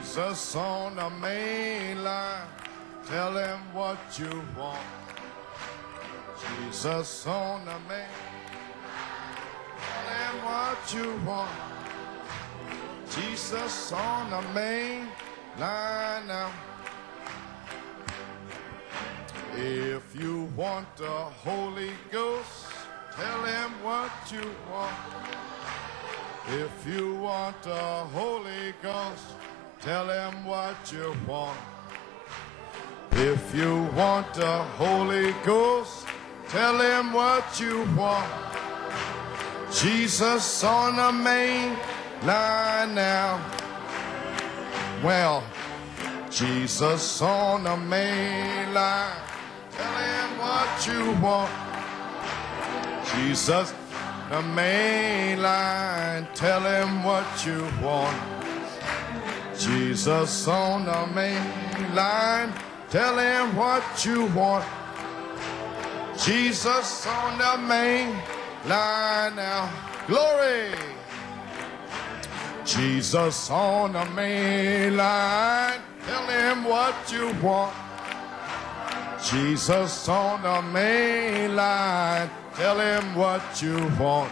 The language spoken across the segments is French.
Jesus on the main line, tell him what you want. Jesus on the main line, tell him what you want. Jesus on the main line now. If you want the Holy Ghost, tell him what you want. If you want the Holy Ghost, tell him what you want. If you want the Holy Ghost, tell him what you want. Jesus on the main line now. Well, Jesus on the main line, tell him what you want. Jesus the main line, tell him what you want. Jesus on the main line, tell him what you want. Jesus on the main line now. Glory! Jesus on the main line, tell him what you want. Jesus on the main line, tell him what you want.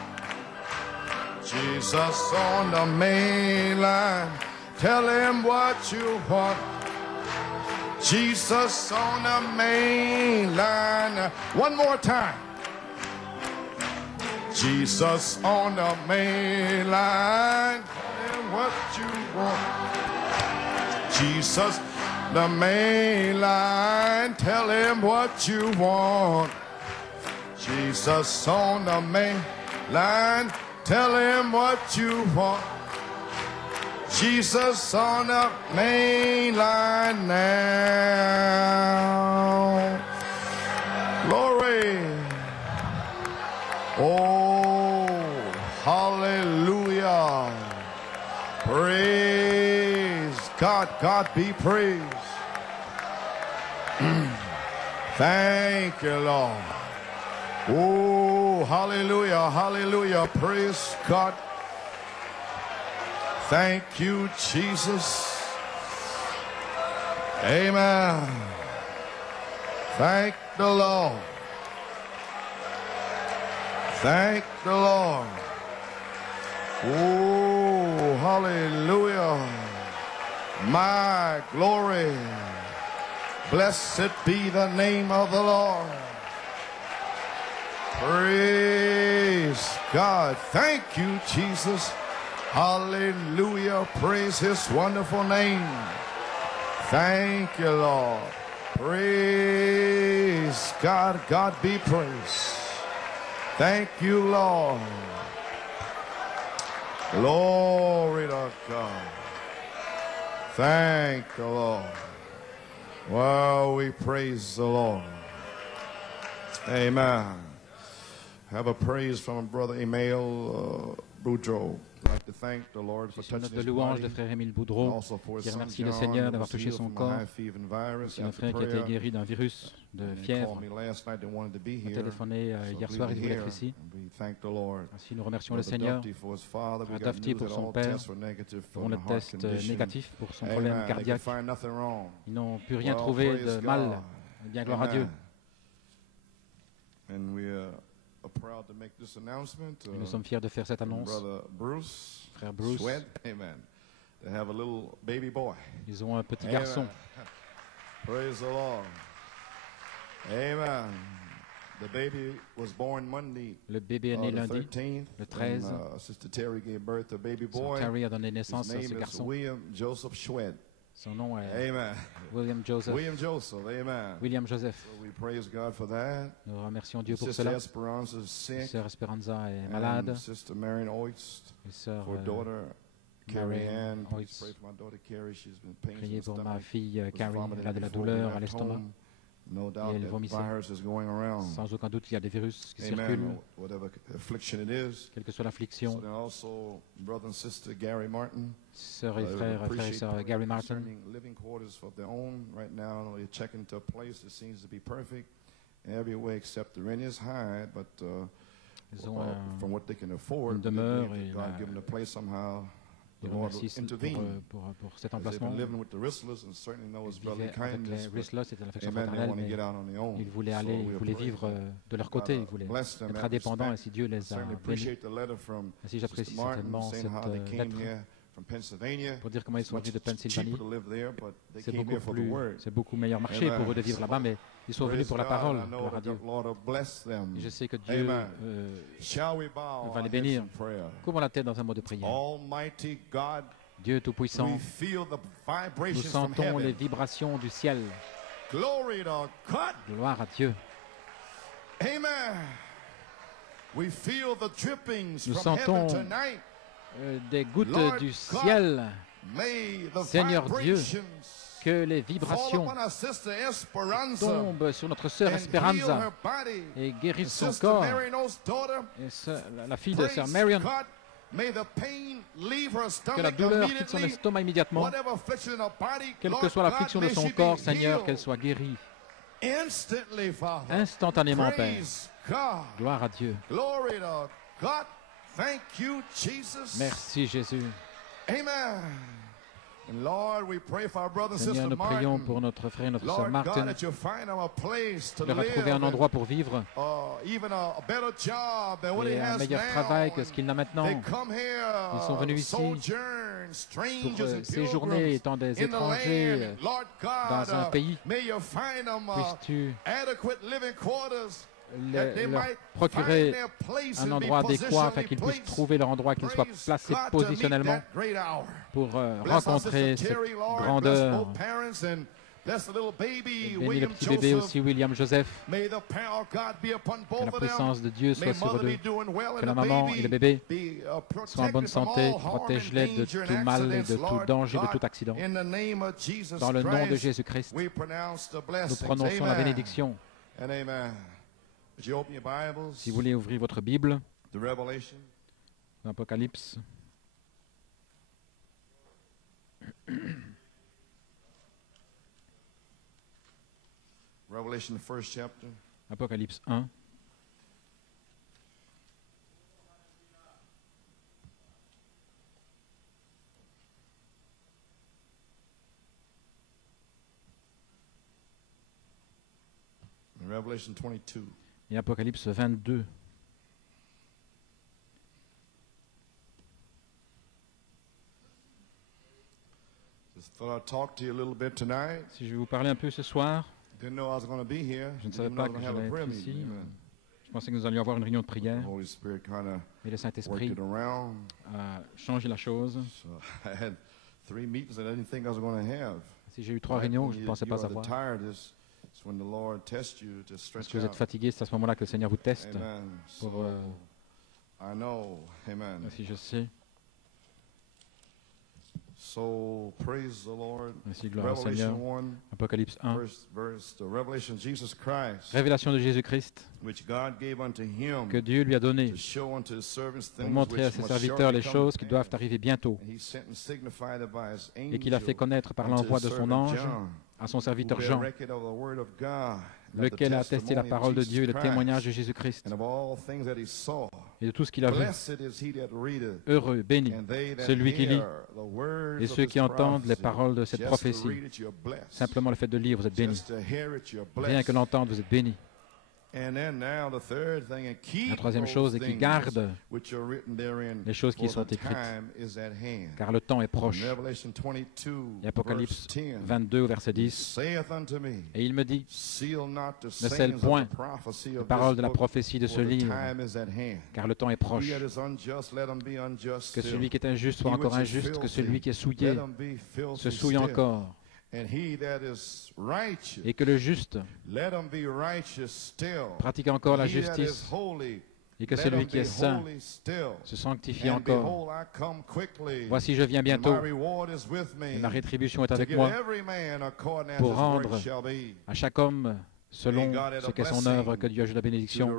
Jesus on the main line, tell him what you want. Jesus on the main line. One more time. Jesus on the main line, tell him what you want. Jesus the main line, tell him what you want. Jesus on the main line, tell him what you want. Jesus on the main line now. Glory. Oh, hallelujah. Praise God. God be praised. Thank you, Lord. Oh, hallelujah, hallelujah. Praise God. Thank you, Jesus. Amen. Thank the Lord. Thank the Lord. Oh, hallelujah. My glory. Blessed be the name of the Lord. Praise God. Thank you, Jesus. Hallelujah. Praise his wonderful name. Thank you, Lord. Praise God. God be praised. Thank you, Lord. Glory to God. Thank the Lord. Well, we praise the Lord. Amen. Have a praise from Brother Emile Boudreau. I'd like to thank the Lord for touching his louange body. de frère Émile Boudreau, qui remercie le Seigneur d'avoir touché son corps. C'est un frère qui a été guéri d'un virus de fièvre. Il m'a téléphoné hier soir, il voulait être ici. Ainsi, nous remercions le Seigneur. Frère Dufty pour son père, pour le test négatif pour son problème cardiaque. Ils n'ont pu rien trouver de mal. Eh bien, gloire à Dieu. Et nous sommes fiers de faire cette annonce. Frère Bruce, ils ont un petit garçon. Praise the Lord. Amen. The baby was born Monday, le bébé est né lundi, le 13. Sister Terry gave birth to a baby boy. Terry a donné naissance à ce garçon. William Joseph Schwed. Son nom est William Joseph. Amen. William Joseph. So we praise God for that. Nous remercions Dieu pour cela. Sœur Esperanza est malade. Sister Marion Oist. Et sœur Carrie Ann, priez pour ma fille Carrie, elle a de la douleur à l'estomac. Et elle vomissait. Sans aucun doute, il y a des virus qui circulent, quelle que soit l'affliction. Sœur et frère et sœur Gary Martin. Ils ont une demeure et Il remercie pour cet emplacement. Il vivait avec les Ristlers, c'était l'affection fraternelle, mais il voulait vivre de leur côté, il voulait être indépendant, ainsi Dieu les a bénis. Ainsi j'apprécie certainement cette lettre pour dire comment ils sont venus de Pennsylvanie. C'est beaucoup meilleur marché pour eux de vivre là-bas, mais ils sont venus pour la parole, gloire à Dieu. Et je sais que Dieu va les bénir. Couvrons la tête dans un mot de prière. Dieu Tout-Puissant, nous sentons les vibrations du ciel. Gloire à Dieu. Nous sentons des gouttes du ciel. Seigneur Dieu, que les vibrations tombent sur notre sœur Esperanza et guérissent son corps. Et la fille de sœur Marion, que la douleur quitte son estomac immédiatement. Quelle que soit l'affliction de son corps, Seigneur, qu'elle soit guérie instantanément, Père. Gloire à Dieu. Merci, Jésus. Seigneur, nous prions pour notre frère et notre sœur Martin, de leur trouver un endroit pour vivre et un meilleur travail que ce qu'il n'a maintenant. Ils sont venus ici pour séjourner étant des étrangers dans un pays. Puisses-tu leur procurer un endroit adéquat afin qu'ils puissent trouver leur endroit, qu'ils soient placés positionnellement pour rencontrer cette grandeur. Bénis le petit bébé aussi, William Joseph. Que la puissance de Dieu soit sur eux. Que la maman et le bébé soient en bonne santé. Protège-les de tout mal et de tout danger, de tout accident. Dans le nom de Jésus-Christ, nous prononçons la bénédiction. Si vous voulez ouvrir votre Bible, l'Apocalypse. Apocalypse 1. Revelation 22. Et Apocalypse 22. Si je vais vous parler un peu ce soir, je ne savais pas que j'allais être ici. Je pensais que nous allions avoir une réunion de prière. Et le Saint-Esprit a changé la chose. Si j'ai eu 3 réunions, je ne pensais pas avoir. Parce que vous êtes fatigué, c'est à ce moment-là que le Seigneur vous teste. Pour, si je sais. Ainsi, gloire au Seigneur. Apocalypse 1. Révélation de Jésus-Christ que Dieu lui a donné pour montrer à ses serviteurs les choses qui doivent arriver bientôt et qu'il a fait connaître par l'envoi de son ange à son serviteur Jean, lequel a attesté la parole de Dieu et le témoignage de Jésus-Christ et de tout ce qu'il a vu. Heureux, béni, celui qui lit et ceux qui entendent les paroles de cette prophétie. Simplement le fait de lire, vous êtes béni. Rien que l'entendre, vous êtes béni. La troisième chose est qu'il garde les choses qui y sont écrites, car le temps est proche. Et Apocalypse 22, verset 10, et il me dit, ne scelle point la parole de la prophétie de ce livre, car le temps est proche. Que celui qui est injuste soit encore injuste, que celui qui est souillé se souille encore. Et que le juste pratique encore la justice, et que celui qui est saint se sanctifie encore. Voici, je viens bientôt, et ma rétribution est avec moi, pour rendre à chaque homme selon ce qu'est son œuvre. Que Dieu ajoute la bénédiction à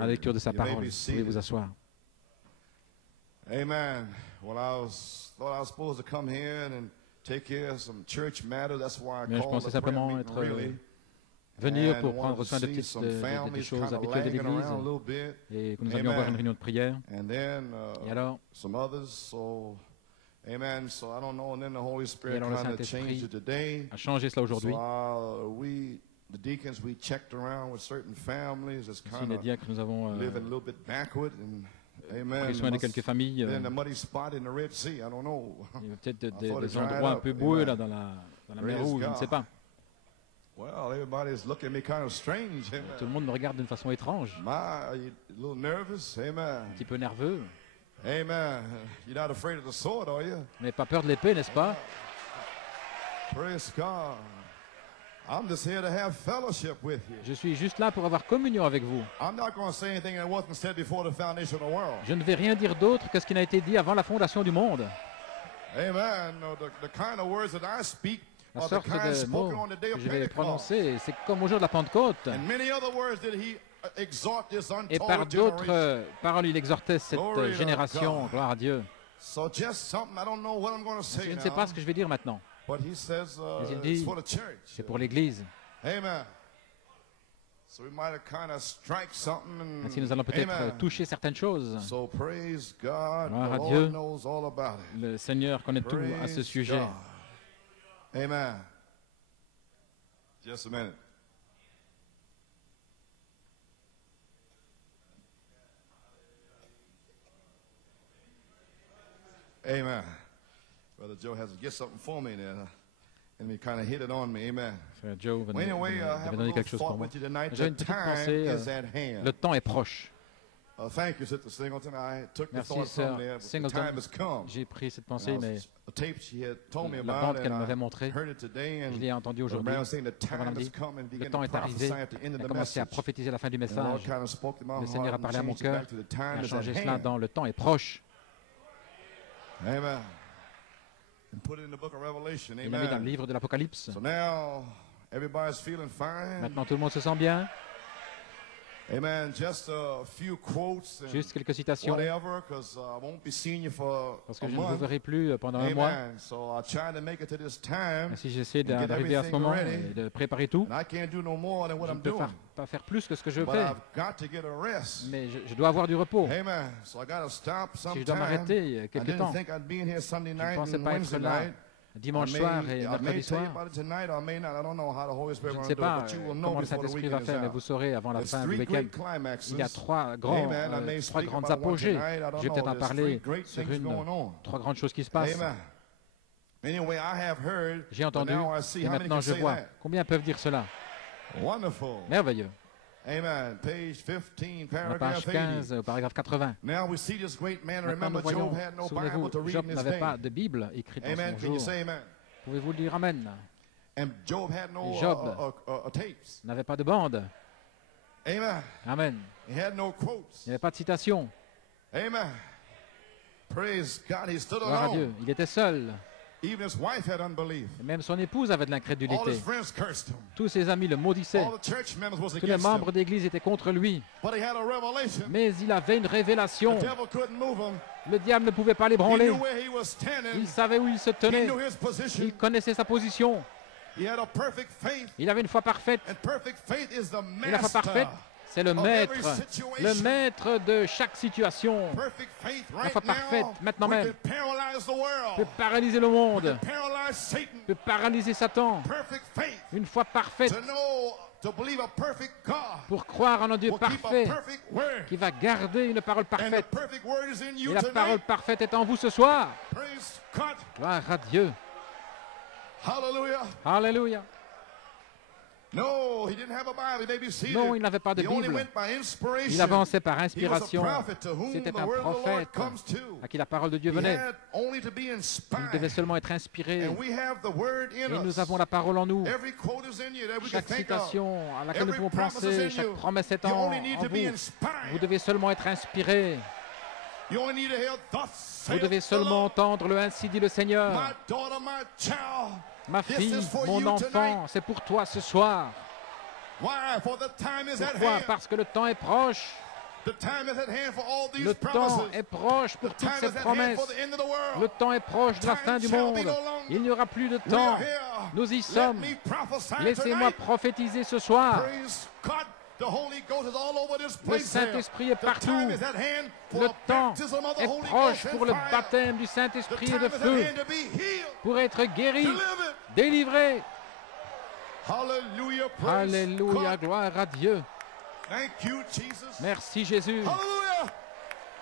la lecture de sa parole. Vous pouvez vous asseoir. Amen. Well, I was supposed to come here and take care of some church matters. That's why I mais je pensais simplement venir pour prendre soin de des choses habituelles de l'Église et que nous allions avoir une réunion de prière. Et alors, Amen. So I don't know, and then the Holy Et Spirit alors le kind of changed Saint-Esprit it today. a changé cela aujourd'hui. So the deacons, we checked around with certain families. It's Ici, kind les of diacres, nous avons living a little bit backward, and amen. pris soin de quelques familles. Then the muddy spot in the Red Sea. I don't know. Il y a peut-être I thought it des dried endroits un up. peu boueux Amen. là dans la mer Rouge, je ne sais pas. Well, everybody's looking at me kind of strange. Amen. Tout le monde me regarde d'une façon étrange, Are you a little nervous? Amen. un petit peu nerveux. Amen. You're not afraid of the sword, are you? Vous n'avez pas peur de l'épée, n'est-ce pas? Praise God. I'm just here to have fellowship with you. Je suis juste là pour avoir communion avec vous. I'm not going to say anything that wasn't said before the foundation of the world. Je ne vais rien dire d'autre que ce qui n'a été dit avant la fondation du monde. Amen. No, the kind of words that I speak La are the sorte kind de spoken mots on the day que of je vais Pentecost. prononcer, c'est comme au jour de la Pentecôte. And many other words that he exhort this Et par untold generation. d'autres paroles, il exhortait cette Glory to génération. God. Gloire à Dieu. So just something, I don't know what I'm going to say Je ne sais now, pas ce que je vais dire maintenant. but he says Mais il it's dit, for the church. c'est pour l'Église. Amen. So we might have kind of strike something. And, Ainsi, nous allons peut-être amen. toucher certaines choses. So praise God. Gloire à The Dieu. Lord knows all about it. Le Seigneur connaît tout à ce Praise sujet. God. Amen. Just a minute. Amen. Brother Joe has to get something for me there. And he kind of hit it on me. Amen. Frère Joe Well, venait anyway, I have a donner little quelque chose pour thought moi. with you tonight. J'ai The une petite time pensée. is at hand. Le temps est proche. Thank you, Sister Singleton. I took the Merci, thought sœur from there, but the Singleton. time has come. J'ai pris cette And I pensée, mais was- a tape she had told me la about, bande qu'elle and m'avait I montrée, heard it today, je and l'ai entendue Brother aujourd'hui. Brown was saying the time Madame has dit, come and le began temps to est arrivé. prophesy at the end Elle of a the commencé à message. prophétiser la fin du And the Lord message. kind of spoke to my Le Seigneur a heart and parlé à mon changed it cœur. back to the Il time a is changé at cela hand. dans le temps est proche. Amen. And put it in the book of Revelation. Il l'a mis dans le Amen. livre de l'Apocalypse. So now everybody's feeling fine. Maintenant, tout le monde se sent bien. Amen. Just a few quotes and Juste quelques citations, whatever, because I won't be seeing you for parce que a je ne vous month. verrai plus pendant un mois. Amen. So I'll try to make it to this time. Ainsi, j'essaie and get d'arriver à ce everything moment ready. et de préparer tout. And I can't do no more than what Je I'm ne peux doing. pas faire plus que ce que je But fais, I've got to get a rest. mais je dois avoir du repos. Amen. So I got to stop Si je sometime. dois m'arrêter I quelque didn't temps, think I'd be in here Sunday je ne night pensais and pas être Wednesday là night. dimanche I soir may et mercredi tell you soir. about it tonight, or I may not. I don't know how the Holy Spirit Je ne will sais do it, pas but you will know comment le before the Saint-Esprit weekend va is faire, mais vous out. saurez avant la There's fin du three week-end. great climaxes. Il y a trois Amen. I may grandes speak about one apogées. tonight. I don't Je vais peut-être know. en There's three parler great sur things going on. trois grandes choses qui se passent. Amen. Anyway, I have heard, J'ai but entendu now I see et how many maintenant can je say vois. that. Combien peuvent dire cela? Wonderful. Merveilleux. Amen. Page 15, À la paragraph page 15, 80. au paragraphe 80. Now we see this great man. Maintenant, nous Remember, voyons, Job had no Bible souvenez-vous, to read Job in his n'avait day. pas de Bible écrite Amen. en Can son you jour. say amen? Pouvez-vous le dire Amen? And Job had no Job tapes. N'avait pas de bande. Amen. Amen. He had no quotes. Il n'y avait pas de citation. Amen. Praise God. He stood Gloire à Dieu. alone. Il était seul. Even his wife had unbelief. Et même son épouse avait de All l'incrédulité. his friends cursed him. Tous ses amis le maudissaient. All the church members was Tous les against him. membres d'église étaient contre lui. But he had a revelation. Mais il avait une révélation. The devil couldn't move him. Le diable ne pouvait pas He l'ébranler. knew where he was standing. Il savait où il se He tenait. knew his position. Il connaissait sa position. He had a perfect faith. Il avait une foi parfaite. And perfect faith is the Et la foi master. parfaite, c'est le of maître. every situation. Le maître de chaque situation. Perfect faith La right foi parfaite, now, maintenant we même, could paralyze the world. peut paralyser le monde. Paralyze Satan. Peut paralyser Satan. Perfect faith Une foi parfaite to know, to believe a perfect God pour croire en un Dieu will keep a parfait perfect word. qui va garder une parole And the parfaite. perfect word is in you Et la parole tonight. parfaite est en vous ce soir. Praise God. Gloire à Dieu. Hallelujah. Alléluia. No, he didn't have a Bible. He may be seated. Non, il n'avait pas de He only Bible. went by inspiration. Il avançait par He was a inspiration. prophet to whom C'était the un word of the Lord prophète comes to. à qui la parole de Dieu He venait. had only to be Il inspired. devait seulement être inspiré. And we have the word in Et nous us. avons la parole en nous. Every quote is in you that we can Chaque think of. citation à laquelle nous Every pouvons promise is penser, in chaque you. promesse est You en only need vous. to be inspired. Vous devez seulement être inspiré. You only need to hear thus Vous saith devez the seulement Lord. entendre le ainsi dit le Seigneur. My daughter, my child. Ma This fille, is for mon you enfant, tonight. c'est pour toi ce soir. Why? For the time is at Pourquoi? hand. Parce que le temps est proche. The time is at hand for all these Le temps promises. est proche The pour toutes time ces is at hand promesses. for the end of the world. Le temps est proche de la fin du monde. Il n'y aura plus de temps. Nous y sommes. Let me prophesy Laissez-moi tonight. prophétiser ce soir. Praise God. Le Saint-Esprit est partout. Le temps est proche pour le baptême du Saint-Esprit et de feu, pour être guéri, délivré. Alléluia, gloire à Dieu. Merci Jésus.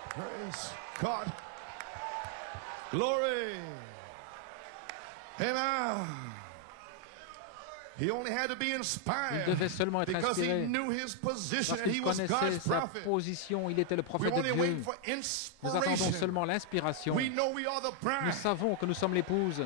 Praise God. Glory. Amen. He only had to be inspired il devait seulement être because he inspiré knew his position parce and he qu'il was connaissait God's sa prophet. position, il était le We're prophète de only waiting Dieu. for Nous attendons inspiration. seulement l'inspiration. We know we are the Nous bride. savons que nous sommes l'épouse.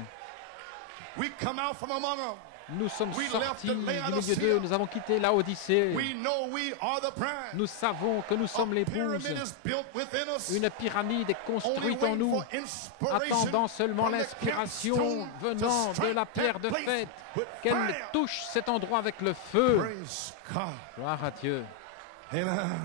We come out from among them. Nous sommes We sortis left du the milieu d'eux, nous avons quitté Laodicée. We know we are the bride. Nous savons que nous sommes A l'épouse. pyramid is built within us. Une pyramide est Only construite en waiting nous, for inspiration attendant seulement from the l'inspiration capstone venant to de la strike pierre that de place fête, with qu'elle fire. touche cet endroit avec le feu. Praise God. Gloire à Dieu. Amen.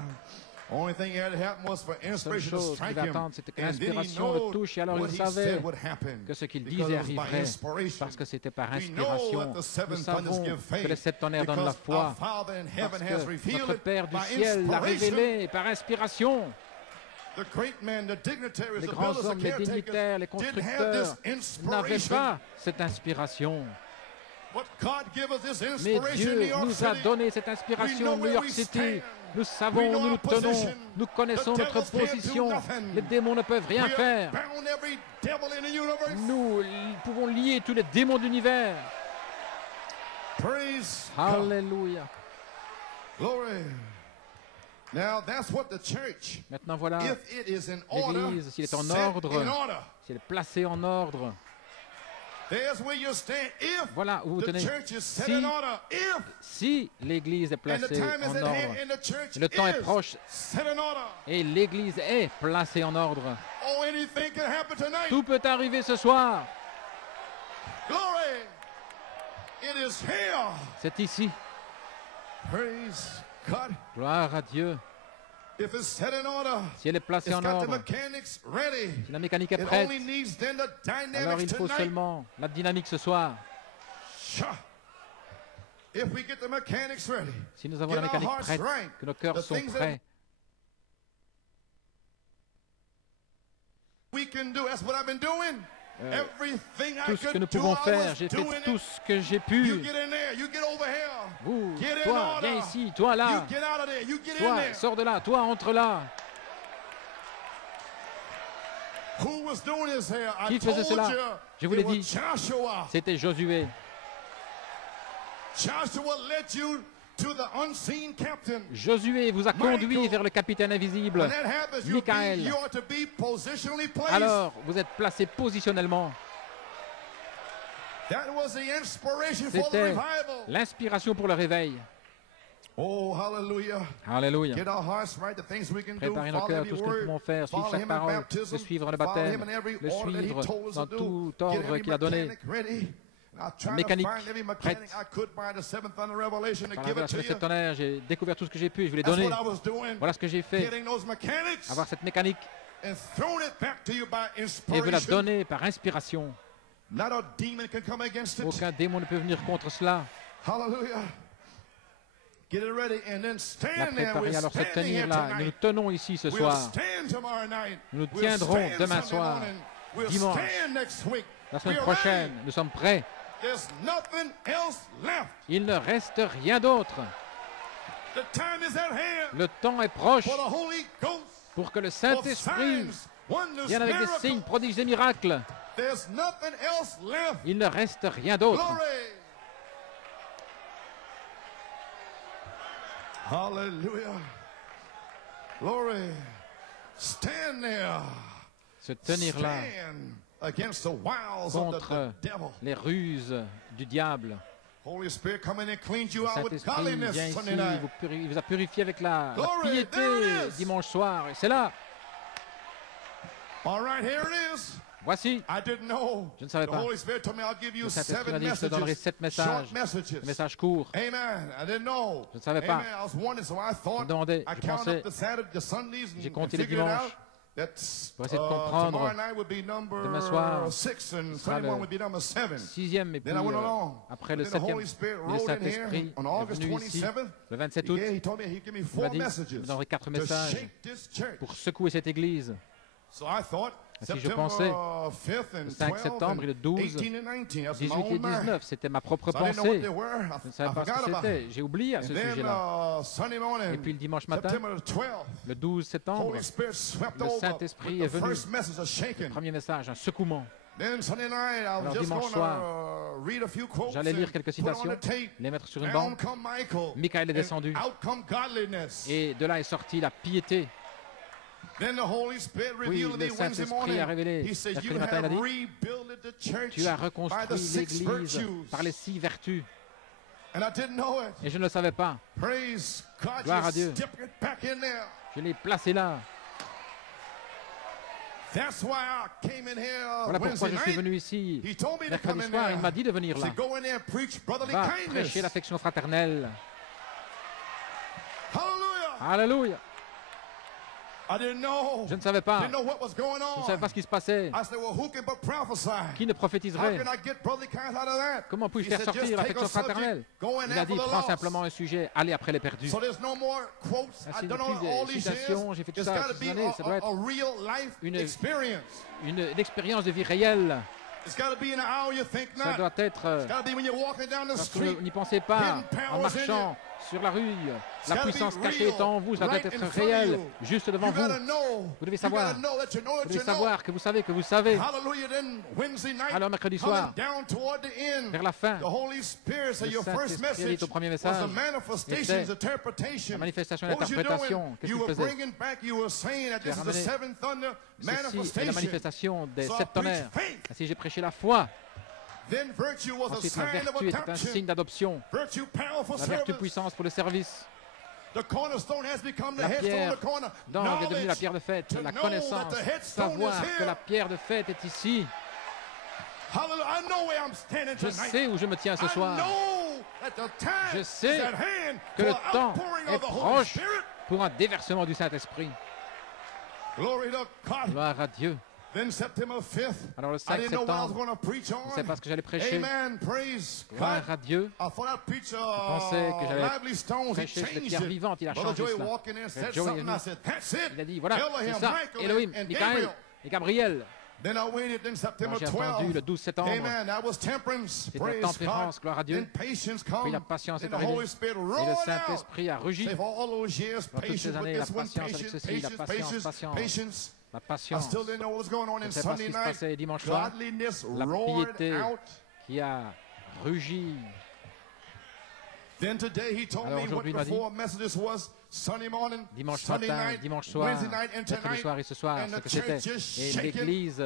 Only thing that had to happen was for La seule inspiration to chose qu'il strike devait him. attendre, c'était que And then he l'inspiration le knew touche. Et alors what il he savait said would happen que ce qu'il because disait it was by arriverait inspiration. parce que c'était par We know inspiration. what the Nous seven thunders savons give que faith les sept tonnerres donnent la because foi our Father in heaven parce has que revealed notre it Père du by ciel l'a inspiration. révélé par inspiration. The great men, the dignitaries, Les the grands builders, the hommes, les caretakers dignitaires, les didn't have this constructeurs n'avaient inspiration. pas cette inspiration. But God gave us this Mais inspiration in Dieu New York nous a City. donné cette We inspiration know New where York we City. stand. Nous We savons know où nous nous our tenons. position. Nous connaissons The notre devils can't do position. nothing. Les démons ne peuvent rien We have faire. bound every devil in the universe. Nous pouvons lier tous les démons de l'univers. Praise God. Alléluia. Glory. Now that's what the church, Maintenant voilà, if it is in order, l'Église, s'il est en set ordre, in order, si elle est placée en ordre, there's where you stand. If voilà où vous the tenez. church is set Si, in order, if si l'Église est and the placée time en is at hand ordre, and the church le temps est is proche set in order. et l'Église est placée en ordre, Oh, anything can happen tonight. tout peut arriver ce soir. Glory. It is here. C'est ici. Praise God. Gloire à Dieu. If it's set in order, Si elle est placée it's en got the ordre, mechanics ready. si la mécanique est It prête, only needs then the alors dynamics il faut tonight. seulement la dynamique ce soir. Sure. If we get the mechanics ready, Si nous avons get la our mécanique hearts prête, right, que nos cœurs the sont things that prêts, we can do. That's what I've been doing. Everything I tout ce que could nous do, pouvons I faire, was j'ai fait doing tout it. ce que j'ai You pu. get in there. You get over here. Vous, Get in toi, order. viens ici, toi You là, get out of there. You get in toi, there. sors de là, toi, entre là. Who was doing this here? I Qui faisait told cela? you. Je vous l'ai It was dit. Joshua. C'était Josué. Joshua led you to the unseen captain. Josué vous a conduit Michael. vers le capitaine invisible. When that happens, Michael. you are to be positionally placed. Alors, vous êtes placé positionnellement. That was the inspiration for the C'était revival. l'inspiration pour le réveil. Oh, hallelujah. Alléluia. Get our hearts right, the things we can do. Préparez nos Follow cœurs, every tout ce que nous word. pouvons faire, suivre Follow chaque him in parole, baptism. le suivre dans le Follow baptême, him in every le order that he suivre told us dans to do. tout Get ordre every qu'il a donné. mechanic ready. I tried Mécanique to find every mechanic prête. I could by the seventh thunder revelation to Par give la it to grâce de you. cet tonnerre, j'ai découvert tout ce que j'ai pu et je vous l'ai That's donné. what I was doing. Voilà ce que j'ai fait. Getting those mechanics Avoir cette mécanique and thrown it back to you by et vous la inspiration. donner par inspiration. Not a demon can come against it. Aucun démon ne peut venir contre cela. Hallelujah. Get it ready and then La stand there. préparer, We're alors se standing here tenir là. Nous nous tonight. tenons ici ce We'll soir. stand tomorrow night. Nous We'll tiendrons stand demain Sunday soir, morning. We'll dimanche, stand next week. La semaine We're prochaine, ready. nous sommes prêts. There's nothing else left. Il ne reste rien d'autre. The time is at hand Le temps est proche for the Holy Ghost. pour que le For Saint-Esprit signs, wonders, vienne avec des miracles. signes, prodiges et miracles. There's nothing else left. Il ne reste rien d'autre. Glory. Hallelujah. Glory. Stand there. Se tenir là Stand against the wiles of contre the devil. les ruses du diable. Holy Spirit come in and cleans you Le out with Saint-Esprit vient godliness ici, Sunday night. il vous a purifié avec la Glory, there piété it is. dimanche soir. Et c'est là. All right, here it is. Voici. I didn't know. Je ne savais The pas. Holy Spirit told me I'll give you Le Saint-Esprit 7 m'a dit que je te donnerai messages. 7 messages, Short messages. des messages courts. Amen. I didn't know. Je ne savais pas. Amen. I was wondering, so I Je me thought demandais, I je counted pensais, up the Sundays j'ai and compté les figured it out. dimanches. pour essayer de comprendre. Demain soir, ce sera le 6e, et puis après le 7e, le Saint-Esprit est venu ici le 27 août. Il m'a dit, je vous donnerai 4 messages pour secouer cette église. Si je pensais, le 5 septembre et le 12, 18 et 19, c'était ma propre pensée. Je ne savais pas ce que c'était. J'ai oublié à ce sujet-là. Et puis le dimanche matin, le 12 septembre, le Saint-Esprit est venu. Le premier message, un secouement. Alors dimanche soir, j'allais lire quelques citations, les mettre sur une bande. Michael est descendu. Et de là est sortie la piété. Oui, le Saint-Esprit a révélé, mercredi matin, il a dit, tu as reconstruit l'Église par les 6 vertus. Et je ne le savais pas. Gloire à Dieu. Je l'ai placé là. Voilà pourquoi je suis venu ici. Mercredi soir, il m'a dit de venir là. Va prêcher l'affection fraternelle. Alléluia. Je ne savais pas. Je ne savais pas ce qui se passait. Qui ne prophétiserait? Comment puis-je faire sortir l'affection fraternelle? Il a dit, prends simplement un sujet, allez après les perdus. Ainsi de suite, des citations, j'ai fait tout ça ces années. Ça doit être une expérience de vie réelle. Ça doit être, parce que vous n'y pensez pas en marchant sur la rue. La puissance cachée est en vous, ça doit être réel, juste devant vous. Vous devez savoir que vous savez que vous savez. Alors mercredi soir, vers la fin, le Saint-Esprit dit au premier message, était la manifestation et l'interprétation. Qu'est-ce qu'il faisait? Tu as ramené ceci est la manifestation des 7 tonnerres. Ainsi j'ai prêché la foi. Ensuite, la vertu était un signe d'adoption. La vertu puissance pour le service. La pierre d'angle est devenue la pierre de fête. La connaissance, savoir que la pierre de fête est ici. Je sais où je me tiens ce soir. Je sais que le temps est proche pour un déversement du Saint-Esprit. Gloire à Dieu. Alors le 5 septembre, je ne sais pas ce que j'allais prêcher. Gloire à Dieu. Je pensais que j'allais prêcher les pierres vivantes. Il a changé cela. Joey est venu. Il a dit, voilà, c'est ça. Elohim, Michael et Gabriel. Alors j'ai attendu le 12 septembre. C'était la tempérance, gloire à Dieu. Puis la patience est arrivée. Et le Saint-Esprit a rugi. Dans toutes ces années, la patience avec ceci, la patience. La patience. Je ne sais pas ce qui se passait dimanche soir. La piété qui a rugi. Alors aujourd'hui, il m'a dit, dimanche matin, dimanche soir, mercredi soir et ce soir, ce que c'était. Et l'Église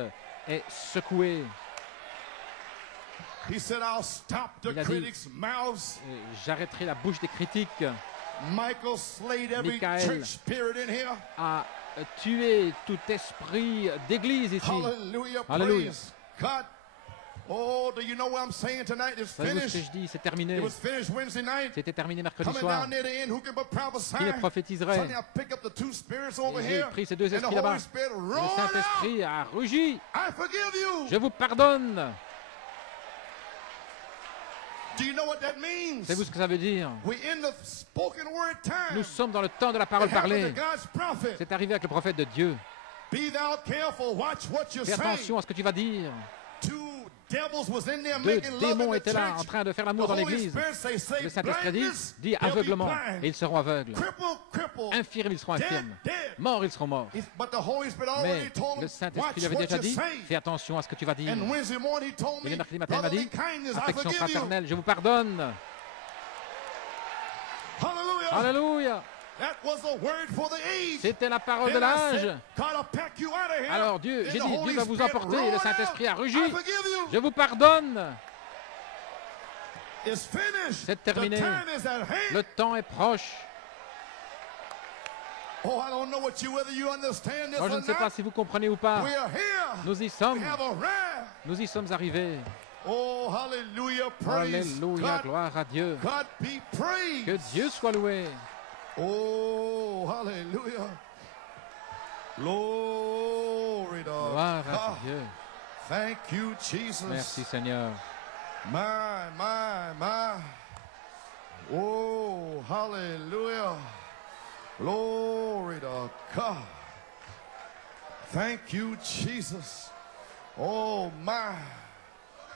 est secouée. Il a dit, j'arrêterai la bouche des critiques. Michael a tué tout esprit d'église ici. Alléluia. Savez-vous ce que je dis? C'est terminé. C'était terminé mercredi soir. Qui le prophétiserait? J'ai pris ces 2 esprits là-bas. Le Saint-Esprit a rugi. Je vous pardonne. Savez-vous ce que ça veut dire? Nous sommes dans le temps de la parole parlée. C'est arrivé avec le prophète de Dieu. Fais attention à ce que tu vas dire. 2 démons étaient là en train de faire l'amour dans l'église. Le Saint-Esprit dit aveuglement, et ils seront aveugles. Infirmes, ils seront infirmes. Morts, ils seront morts. Mais le Saint-Esprit lui avait déjà dit, fais attention à ce que tu vas dire. Et le mercredi matin, il m'a dit, affection fraternelle, je vous pardonne. Alléluia. C'était la parole de l'âge. Alors Dieu, j'ai dit, Dieu va vous emporter. Et le Saint-Esprit a rugi. Je vous pardonne. C'est terminé. Le temps est proche. Alors, je ne sais pas si vous comprenez ou pas. Nous y sommes. Nous y sommes arrivés. Alléluia, gloire à Dieu. Que Dieu soit loué. Oh, hallelujah. Glory to Gloire à God. Dieu. Thank you, Jesus. Merci Seigneur. My. Oh, hallelujah. Glory to God. Thank you, Jesus. Oh, my.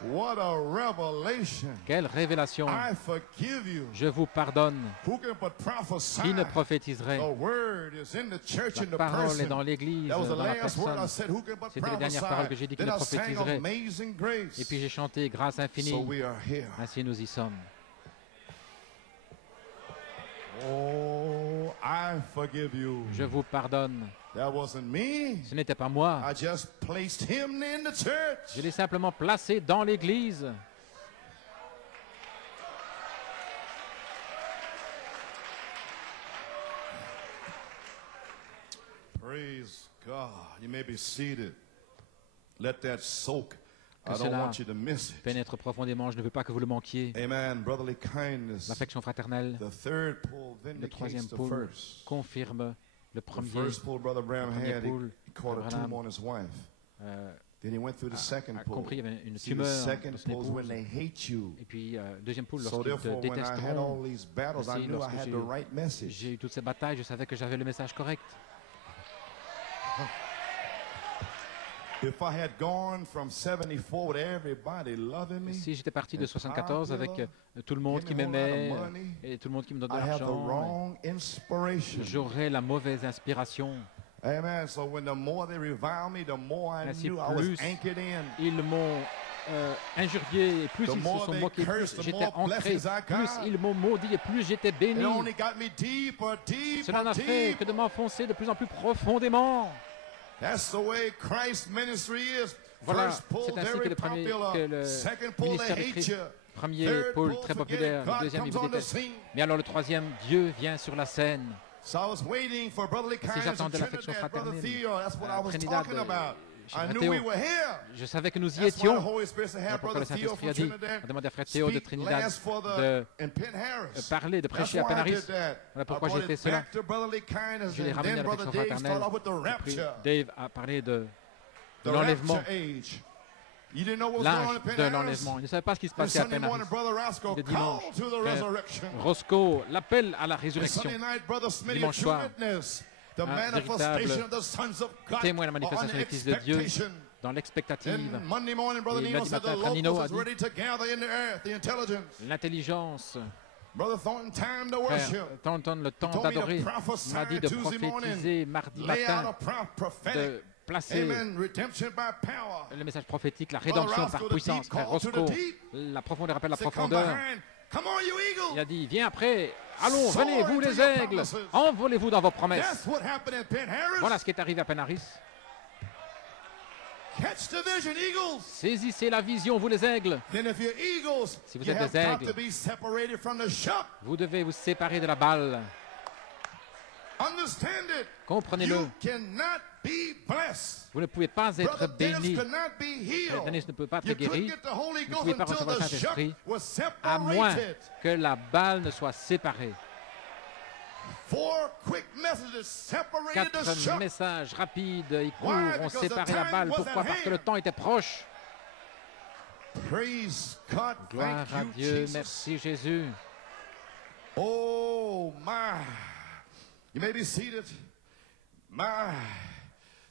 What a revelation. Quelle révélation. I forgive you. Je vous pardonne. Who can but prophesy? Qui ne prophétiserait? The word is in the church, La in the parole person. est dans l'église, That was the dans la last word I personne. said, who can but C'était les dernières paroles que j'ai dit, qui ne prophesy? Then I sang prophétiserait. Amazing Grace. Et puis j'ai chanté grâce infinie. So we are here. Ainsi nous y sommes. Oh, I forgive you. Je vous pardonne. That wasn't me. Ce n'était pas moi. I just placed him in the church. Je l'ai simplement placé dans l'église. Praise God. You may be seated. Let that soak. Que I don't cela want you to miss it. pénètre profondément. Je ne veux pas que vous le manquiez. Amen. Brotherly kindness. L'affection fraternelle. The third pull Le vindicates troisième the pôle first. confirme le The premier. first pull Brother Branham premier had, pull, he caught a Branham, tumor on his wife. Then he went through the second a pull. compris, il y avait une See, the tumeur second dans son pull is when épouse. they hate you. Et puis, deuxième poule, So lorsqu'ils te therefore, when I had all détesteront. these battles, I Ainsi, knew I lorsque had the right message. j'ai eu toutes ces batailles, je savais que j'avais le message correct. If I had gone from 74 with everybody loving me, Si j'étais parti de and 74 avec popular, tout le monde qui giving me a lot of m'aimait money, et tout le monde qui me donnait de I had the l'argent, wrong inspiration. j'aurais la mauvaise inspiration. Amen. So when the more they reviled me, the more I Ainsi, knew I was plus anchored in. Ils m'ont injurié, et plus The ils se more sont they moqués, cursed, plus the j'étais more ancré, blessings I plus got. ils m'ont maudit et plus j'étais béni. It only got me deeper, Cela n'a fait que de m'enfoncer de plus en plus profondément. That's the way Christ's ministry is. Voilà, First pull, c'est ainsi que very le premier, popular. que le Second pull, ministère they de hate Christ, you. premier Third pôle pull, très forget populaire, it. le God deuxième il comes vous on the déteste. scene. Mais alors le troisième, Dieu vient sur la scène. So I was waiting for brotherly Si kindness j'attendais in l'affection Trinidad, brother fraternelle, Theo. That's what I was Trinidad, talking about. cher I knew Théo, we were here. je savais que nous y That's why the étions. Holy Spirit said, Voilà have pourquoi le brother Theo Saint-Esprit from a dit, Trinidad on demandé à frère Théo de speak Trinidad last for de the in Penn Harris. parler, de That's prêcher à why Penn I Harris. did that. Voilà I pourquoi j'ai brought fait it cela. back to brotherly kindness, Je l'ai and ramené then à brother l'affection Dave started fraternelle. off with the Et puis rapture. Dave a parlé de The l'enlèvement, rapture age. You didn't know what was going on l'âge in Penn de Harris? l'enlèvement. Il ne savait pas ce qui se And passait à Sunday Penn morning, Harris. brother Roscoe Le called dimanche, to the resurrection. Roscoe l'appelle à la And résurrection. Sunday night, brother Smitty, a Dimanche true soir, witness. The un manifestation véritable of the sons of God témoin de la are manifestation on des fils de Dieu expectation. dans l'expectative. And Monday morning, brother Et Nino lundi said the matin, frère Nino a locals is dit, ready to gather in the earth, the intelligence. L'intelligence, Brother Thornton, time to frère worship. Thornton, le temps told me to d'adorer, prophesy m'a dit de Tuesday morning, prophétiser mardi lay out matin, a prophetic, de placer amen, redemption by power. le message prophétique, la rédemption par Roscoe, the puissance. deep Frère call to Roscoe, the deep. la profondeur appelle la Said, come profondeur. behind. Come on, you Il eagle. a dit, viens après, allons, Soar venez, vous into les your aigles, promises. envolez-vous dans vos promesses. That's what happened in Penn Harris. Voilà ce qui est arrivé à Penn Harris. Catch the vision, eagles. Saisissez la vision, vous les aigles. Then if you're eagles, Si vous you êtes have des got aigles, to be separated from the shock. vous devez vous séparer de la balle. Understand it. Comprenez-le. You cannot be blessed. Vous ne pouvez pas être Brother Dennis béni. could not be healed. Dennis ne peut pas être You couldn't guéri. get the Holy Vous ne Ghost pouvez pas until recevoir le the shock Saint-Esprit was à moins separated. que la balle ne soit séparée. 4 quick messages separated the 4 shock. messages rapides et courts Why? ont Because the séparé la time balle. was Pourquoi? at Parce que le hand. temps était proche. Praise God. Gloire Thank à you, Dieu. Jesus. Merci Jésus. Oh my. You may be seated. My.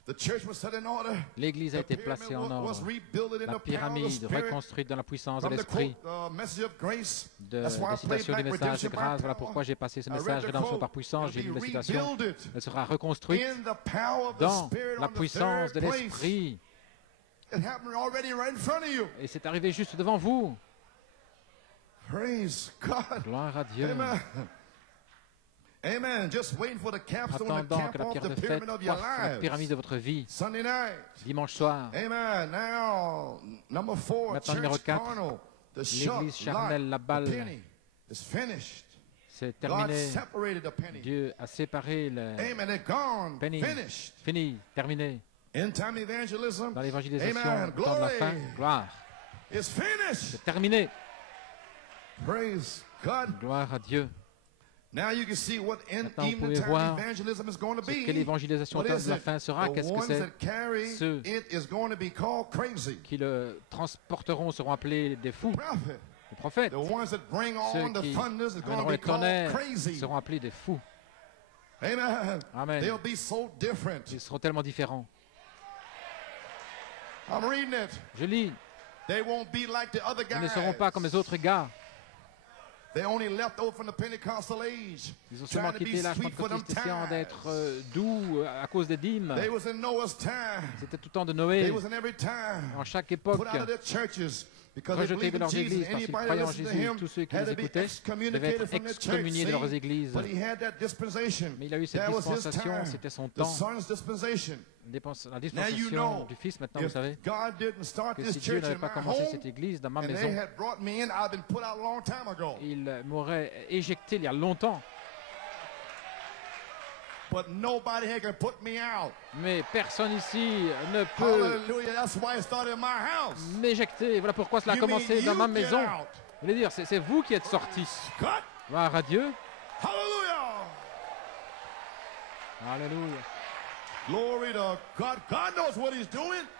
The church was set in order. L'Église a The été placée en pyramid was ordre. rebuilt in La the power of the pyramide Spirit. reconstruite dans la puissance de From the l'Esprit. quote, message of grace. De That's why la I played citation du back message de redemption by grâce. Voilà power. pourquoi j'ai passé ce I read message the rédemption quote. par puissance. J'ai It'll lu la be citation. rebuilded Elle sera reconstruite in the power of the dans Spirit la on the puissance de third place. l'Esprit. It happened already right in front of you. Et c'est arrivé juste devant vous. Praise God. Gloire à Dieu. Amen. Amen. Just waiting for the capstone to Attendant cap que la off pierre the de fête pyramid of your coiffe la lives. pyramide de votre vie. Sunday night. Dimanche soir, Amen. Now, number 4, Maintenant, numéro church 4, carnal. The shot, l'église charnelle, la the balle. penny is finished. c'est God terminé. separated the penny. Dieu a séparé le Amen. It's gone. penny. Finished. Fini, terminé. End time evangelism. Dans l'évangélisation, Amen. au temps de la fin, Glory. gloire. It's finished. C'est terminé. Praise God. Gloire à Dieu. Now you can see what Maintenant, vous pouvez voir ce que l'évangélisation de la fin sera. Qu'est-ce que c'est? Ceux qui le transporteront seront appelés des fous. Les prophètes. Ceux qui amèneront les tonnerres seront appelés des fous. Amen. Ils seront tellement différents. Je lis. Ils ne seront pas comme les autres gars. Ils ont seulement quitté l'âge pentecôtiste essayant d'être doux à cause des dîmes. C'était tout le temps de Noé. En chaque époque, rejetés de leurs églises parce qu'ils croyaient en Jésus, tous ceux qui les écoutaient devaient être excommuniés de leurs églises. Mais il a eu cette dispensation, c'était son temps. La dispensation du Fils, maintenant, vous savez, que si Dieu n'avait pas commencé cette église dans ma maison, il m'aurait éjecté il y a longtemps. Mais personne ici ne peut m'éjecter. Voilà pourquoi cela a commencé dans ma maison. Je voulais dire, c'est vous qui êtes sortis. Gloire à Dieu. Alléluia.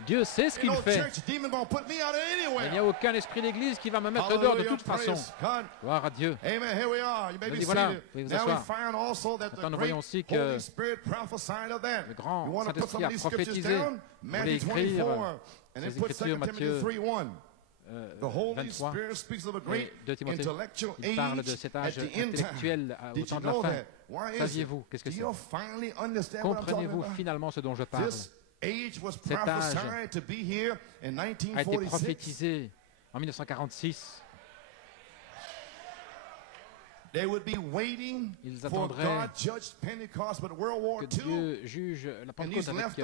Dieu sait ce qu'il fait. Il n'y a aucun esprit d'église qui va me mettre dehors de toute façon. Gloire à Dieu. Dit, voilà, vous pouvez vous asseoir. Maintenant, nous voyons aussi que le grand Saint-Esprit a prophétisé. Vous voulez écrire ces écritures, Matthieu 23 et 2 Timothée. Il parle de cet âge intellectuel au temps de la fin. Saviez-vous qu'est-ce que c'est? Comprenez-vous finalement ce dont je parle? Cet âge a été prophétisé en 1946. Ils attendraient que Dieu juge la Pentecôte avec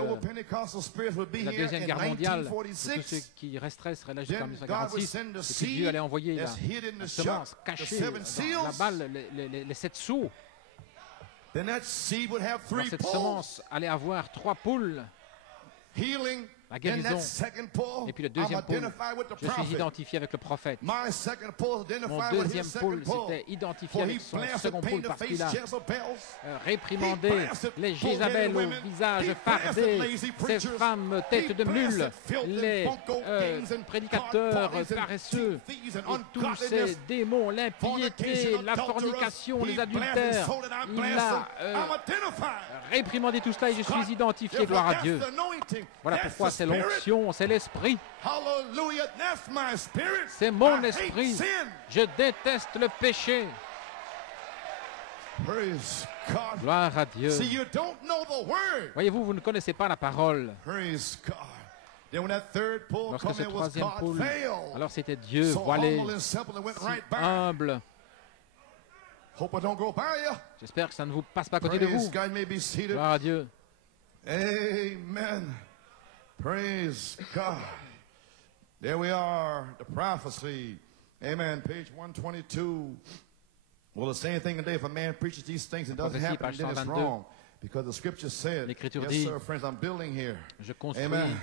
la Deuxième Guerre mondiale. Tous ceux qui resteraient seraient là jusqu'en 1946. Et puis Dieu allait envoyer la semence cachée dans la balle, les 7 sceaux. Alors cette semence allait avoir 3 poules. La guérison. Et puis le deuxième pôle, je suis identifié avec le prophète. Mon deuxième pôle s'était identifié avec son second pôle parce qu'il a réprimandé les Jézabel au visage fardé, ces femmes têtes de mule, les prédicateurs paresseux, et tous ces démons, l'impiété, la fornication, les adultères. Il a réprimandé tout cela et je suis identifié, gloire à Dieu. Voilà pourquoi c'est l'onction, c'est l'esprit. C'est mon esprit. Je déteste le péché. Gloire à Dieu. Voyez-vous, vous ne connaissez pas la parole. Lorsque ce troisième pôle, alors c'était Dieu voilé, si humble. J'espère que ça ne vous passe pas à côté de vous. Gloire à Dieu. Amen. Praise God. There we are, the prophecy. Amen. Page 122. Well, the same thing today. If a man preaches these things and doesn't happen, then it's wrong. Because the scripture said, yes, sir, friends, I'm building here. Amen.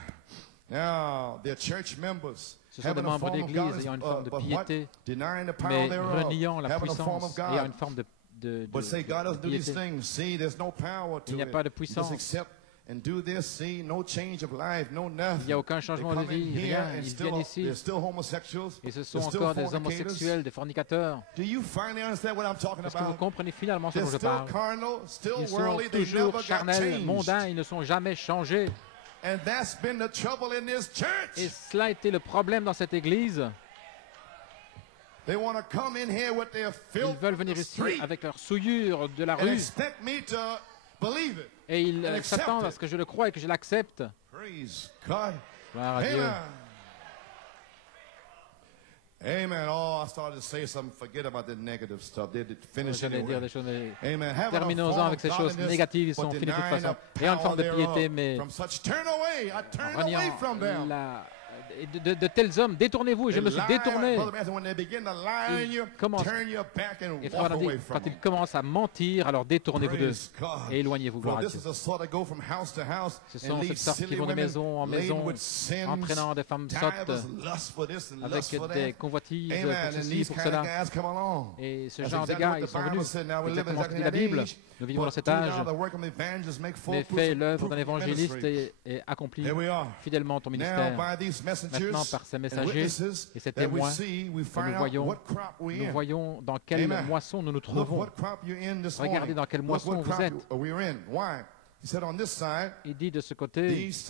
Now, they're church members. Ce sont des membres d'église ayant une forme de piété, mais reniant la puissance et ayant une forme de piété. Il n'y a pas de puissance. Il n'y a aucun changement de vie, rien. Ils viennent ici et ce sont encore des homosexuels, des fornicateurs. Est-ce que vous comprenez finalement ce dont je parle? Ils sont toujours charnels, mondains, ils ne sont jamais changés. Et cela a été le problème dans cette église. Ils veulent venir ici avec leur souillure de la rue. Et ils s'attendent à ce que je le croie et que je l'accepte. Gloire à Dieu. Amen. Oh, I started to say something. Forget about the negative stuff. J'allais dire des choses, mais terminons-en avec ces choses négatives. Ils sont finis de toute façon. Ayant une forme de piété, mais en reniant de tels hommes, détournez-vous. Et je me suis détourné. Et frère Branham dit, quand ils commencent à mentir, alors détournez-vous d'eux et éloignez-vous, gloire à Dieu. Ce sont cette sorte qui vont de maison en maison, entraînant des femmes sottes avec des convoitises pour ceci, pour cela. Et ce genre de gars, ils sont venus, exactement ce que dit la Bible. Nous vivons dans cet âge, mais fais l'œuvre d'un évangéliste et accomplis fidèlement ton ministère. Maintenant, par ces messagers et ces témoins nous voyons dans quelle moisson nous nous trouvons. Regardez dans quelle moisson vous êtes. Il dit de ce côté, ces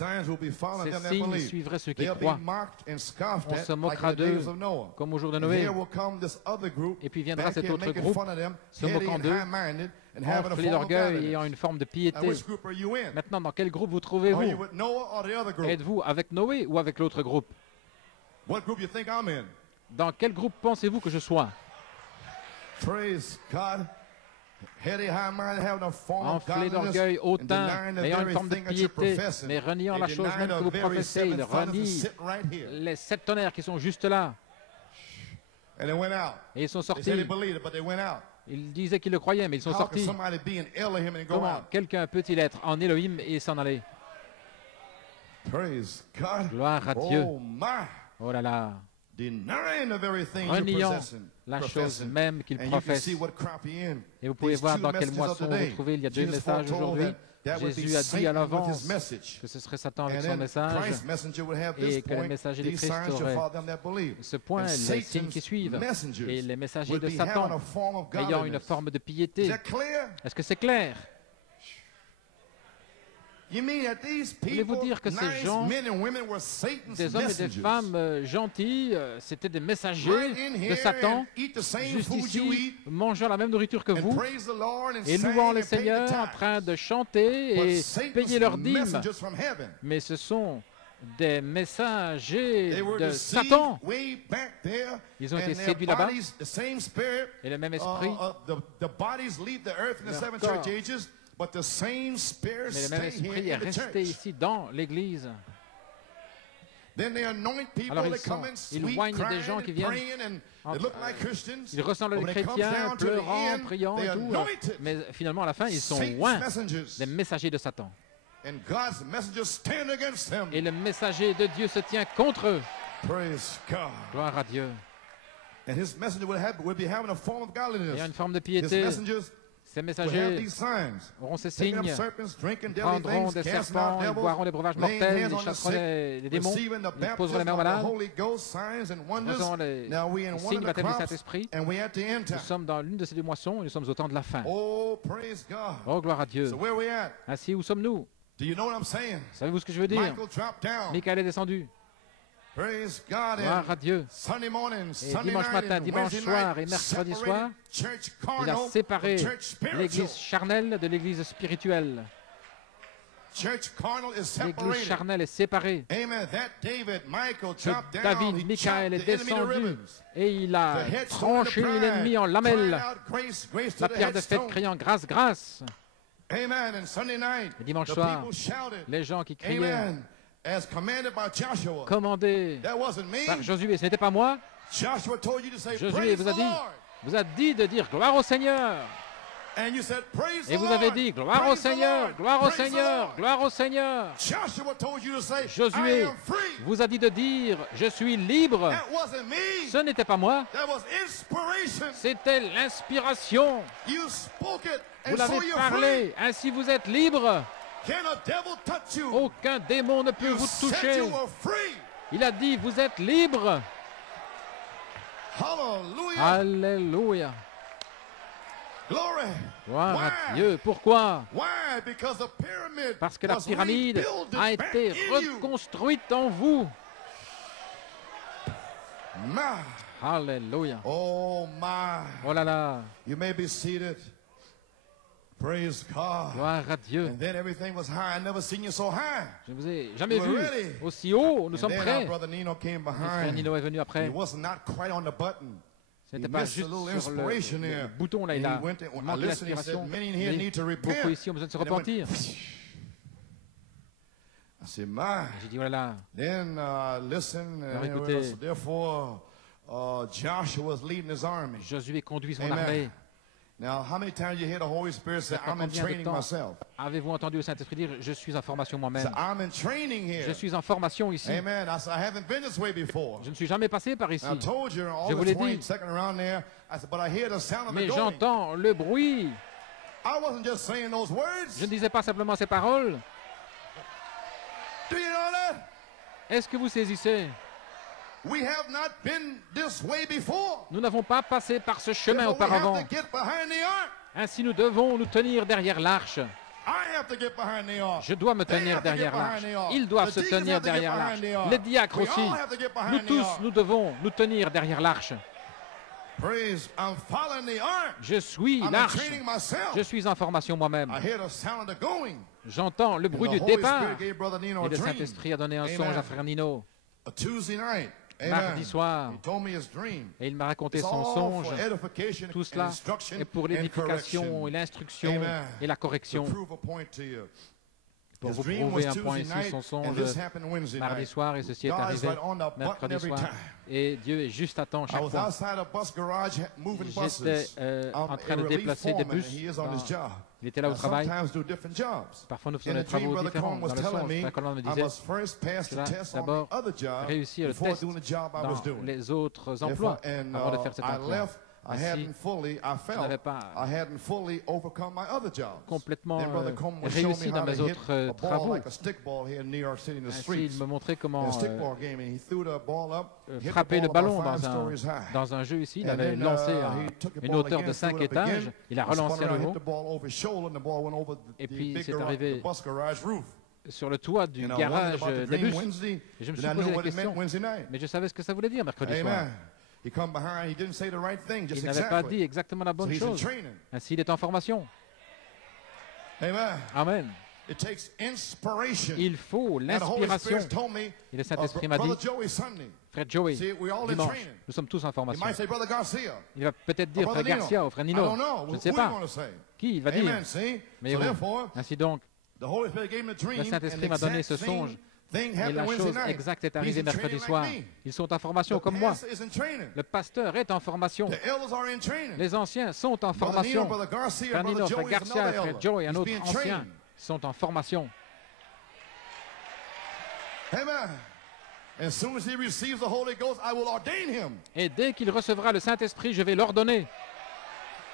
signes suivraient ceux qui croient. On se moquera d'eux comme au jour de Noé. Et puis viendra cet autre groupe, se moquant d'eux, enflé d'orgueil et ayant une forme de piété. Maintenant, dans quel groupe vous trouvez-vous? Êtes-vous avec Noé ou avec l'autre groupe? Dans quel groupe pensez-vous que je sois? Enflé d'orgueil, hautain, ayant une forme de piété, mais reniant la chose même que vous professez. Il renie les 7 tonnerres qui sont juste là. Et ils sont sortis. Ils disaient qu'ils le croyaient, mais ils sont sortis. Comment quelqu'un peut-il être en Elohim et s'en aller? Gloire à Dieu. Oh là là. Reniant la chose même qu'il professe. Et vous pouvez voir dans quelle moisson vous trouvez. Il y a 2 messages aujourd'hui. Jésus a dit à l'avance que ce serait Satan avec son message et que les messagers de Christ auraient ce point, les signes qui suivent. Et les messagers de Satan ayant une forme de piété. Est-ce que c'est clair? Voulez-vous dire que ces gens, des hommes et des femmes gentils, c'était des messagers de Satan, juste ici, mangeant la même nourriture que vous, et louant le Seigneur, en train de chanter et payer leurs dîmes? Mais ce sont des messagers de Satan. Ils ont été séduits là-bas, et le même esprit, mais le même esprit est resté ici dans l'Église. Alors ils oignent des gens qui viennent, ils ressemblent à des chrétiens, pleurant, priant et tout, mais finalement à la fin ils sont loin des messagers de Satan. Et le messager de Dieu se tient contre eux. Gloire à Dieu. Et il y a une forme de piété. Ces messagers auront ces signes, prendront des serpents, ils boiront des breuvages mortels, ils chasseront les démons, ils poseront les mains aux malades, nous auront les signes baptême du Saint-Esprit. Nous sommes dans l'une de ces 2 moissons et nous sommes au temps de la fin. Oh, gloire à Dieu. Ainsi, où sommes-nous? Savez-vous ce que je veux dire? Michael est descendu. Gloire à Dieu. Et dimanche matin, dimanche soir et mercredi soir, il a séparé l'église charnelle de l'église spirituelle. L'église charnelle est séparée. David, Michael est descendu et il a tranché l'ennemi en lamelles. La pierre de fête criant grâce, grâce. Et dimanche soir, les gens qui criaient, commandé par Josué, ce n'était pas moi. Josué vous a dit de dire gloire au Seigneur. Et vous avez dit gloire au Seigneur, gloire au Seigneur, gloire au Seigneur. Josué vous a dit de dire je suis libre. Ce n'était pas moi. C'était l'inspiration. Vous l'avez parlé, ainsi vous êtes libre. Aucun démon ne peut vous toucher. Il a dit, vous êtes libre. Alléluia. Gloire à Dieu. Pourquoi? Parce que la pyramide a été reconstruite en vous. Alléluia. Oh là là. Gloire à Dieu. Je ne vous ai jamais vu aussi haut. Nous sommes prêts. Frère Nino est venu après. Ce n'était pas juste sur le bouton là. Il a manqué l'inspiration. Beaucoup ici ont besoin de se repentir. J'ai dit, voilà. Alors écoutez, Josué conduit son armée. Avez-vous entendu le Saint-Esprit dire, je suis en formation moi-même. Je suis en formation ici. Je ne suis jamais passé par ici. Je vous l'ai dit. Mais j'entends le bruit. Je ne disais pas simplement ces paroles. Est-ce que vous saisissez? Nous n'avons pas passé par ce chemin auparavant. Ainsi, nous devons nous tenir derrière l'arche. Je dois me tenir derrière l'arche. Ils doivent se tenir derrière l'arche. Les diacres aussi. Nous tous, nous devons nous tenir derrière l'arche. Je suis l'arche. Je suis en formation moi-même. J'entends le bruit du départ. Et le Saint-Esprit a donné un songe à Frère Nino. Mardi soir, et il m'a raconté son songe. Tout cela est pour l'édification et l'instruction et la correction. Pour vous prouver un point ici, son songe mardi soir, et ceci est arrivé mercredi soir. Et Dieu est juste à temps chaque fois. J'étais en train de déplacer des bus. Il était là au travail. Parfois, nous faisons des travaux différents. Dans le songe, la colonne me disait, je dois d'abord réussir le test dans les autres emplois avant de faire cet emploi. Ainsi, je n'avais pas complètement réussi dans mes autres travaux. Ainsi, il me montrait comment frapper le ballon dans un jeu ici. Il avait lancé à une hauteur de 5 étages. Il a relancé à nouveau. Et puis, c'est arrivé sur le toit du garage des bus. Et je me suis posé la question, mais je savais ce que ça voulait dire mercredi soir. Il n'avait pas dit exactement la bonne chose. Ainsi, il est en formation. Amen. Il faut l'inspiration. Et le Saint-Esprit m'a dit, Frère Joey, dimanche, nous sommes tous en formation. Il va peut-être dire Frère Garcia ou Frère Nino. Je ne sais pas. Qui il va dire? Mais bon, ainsi donc, le Saint-Esprit m'a donné ce songe. Et la chose exacte est arrivée mercredi soir. Ils sont en formation comme moi. Le pasteur est en formation. Les anciens sont en formation. Frère Nino, Frère Garcia, Frère Joey, un autre ancien, sont en formation. Et dès qu'il recevra le Saint-Esprit, je vais l'ordonner.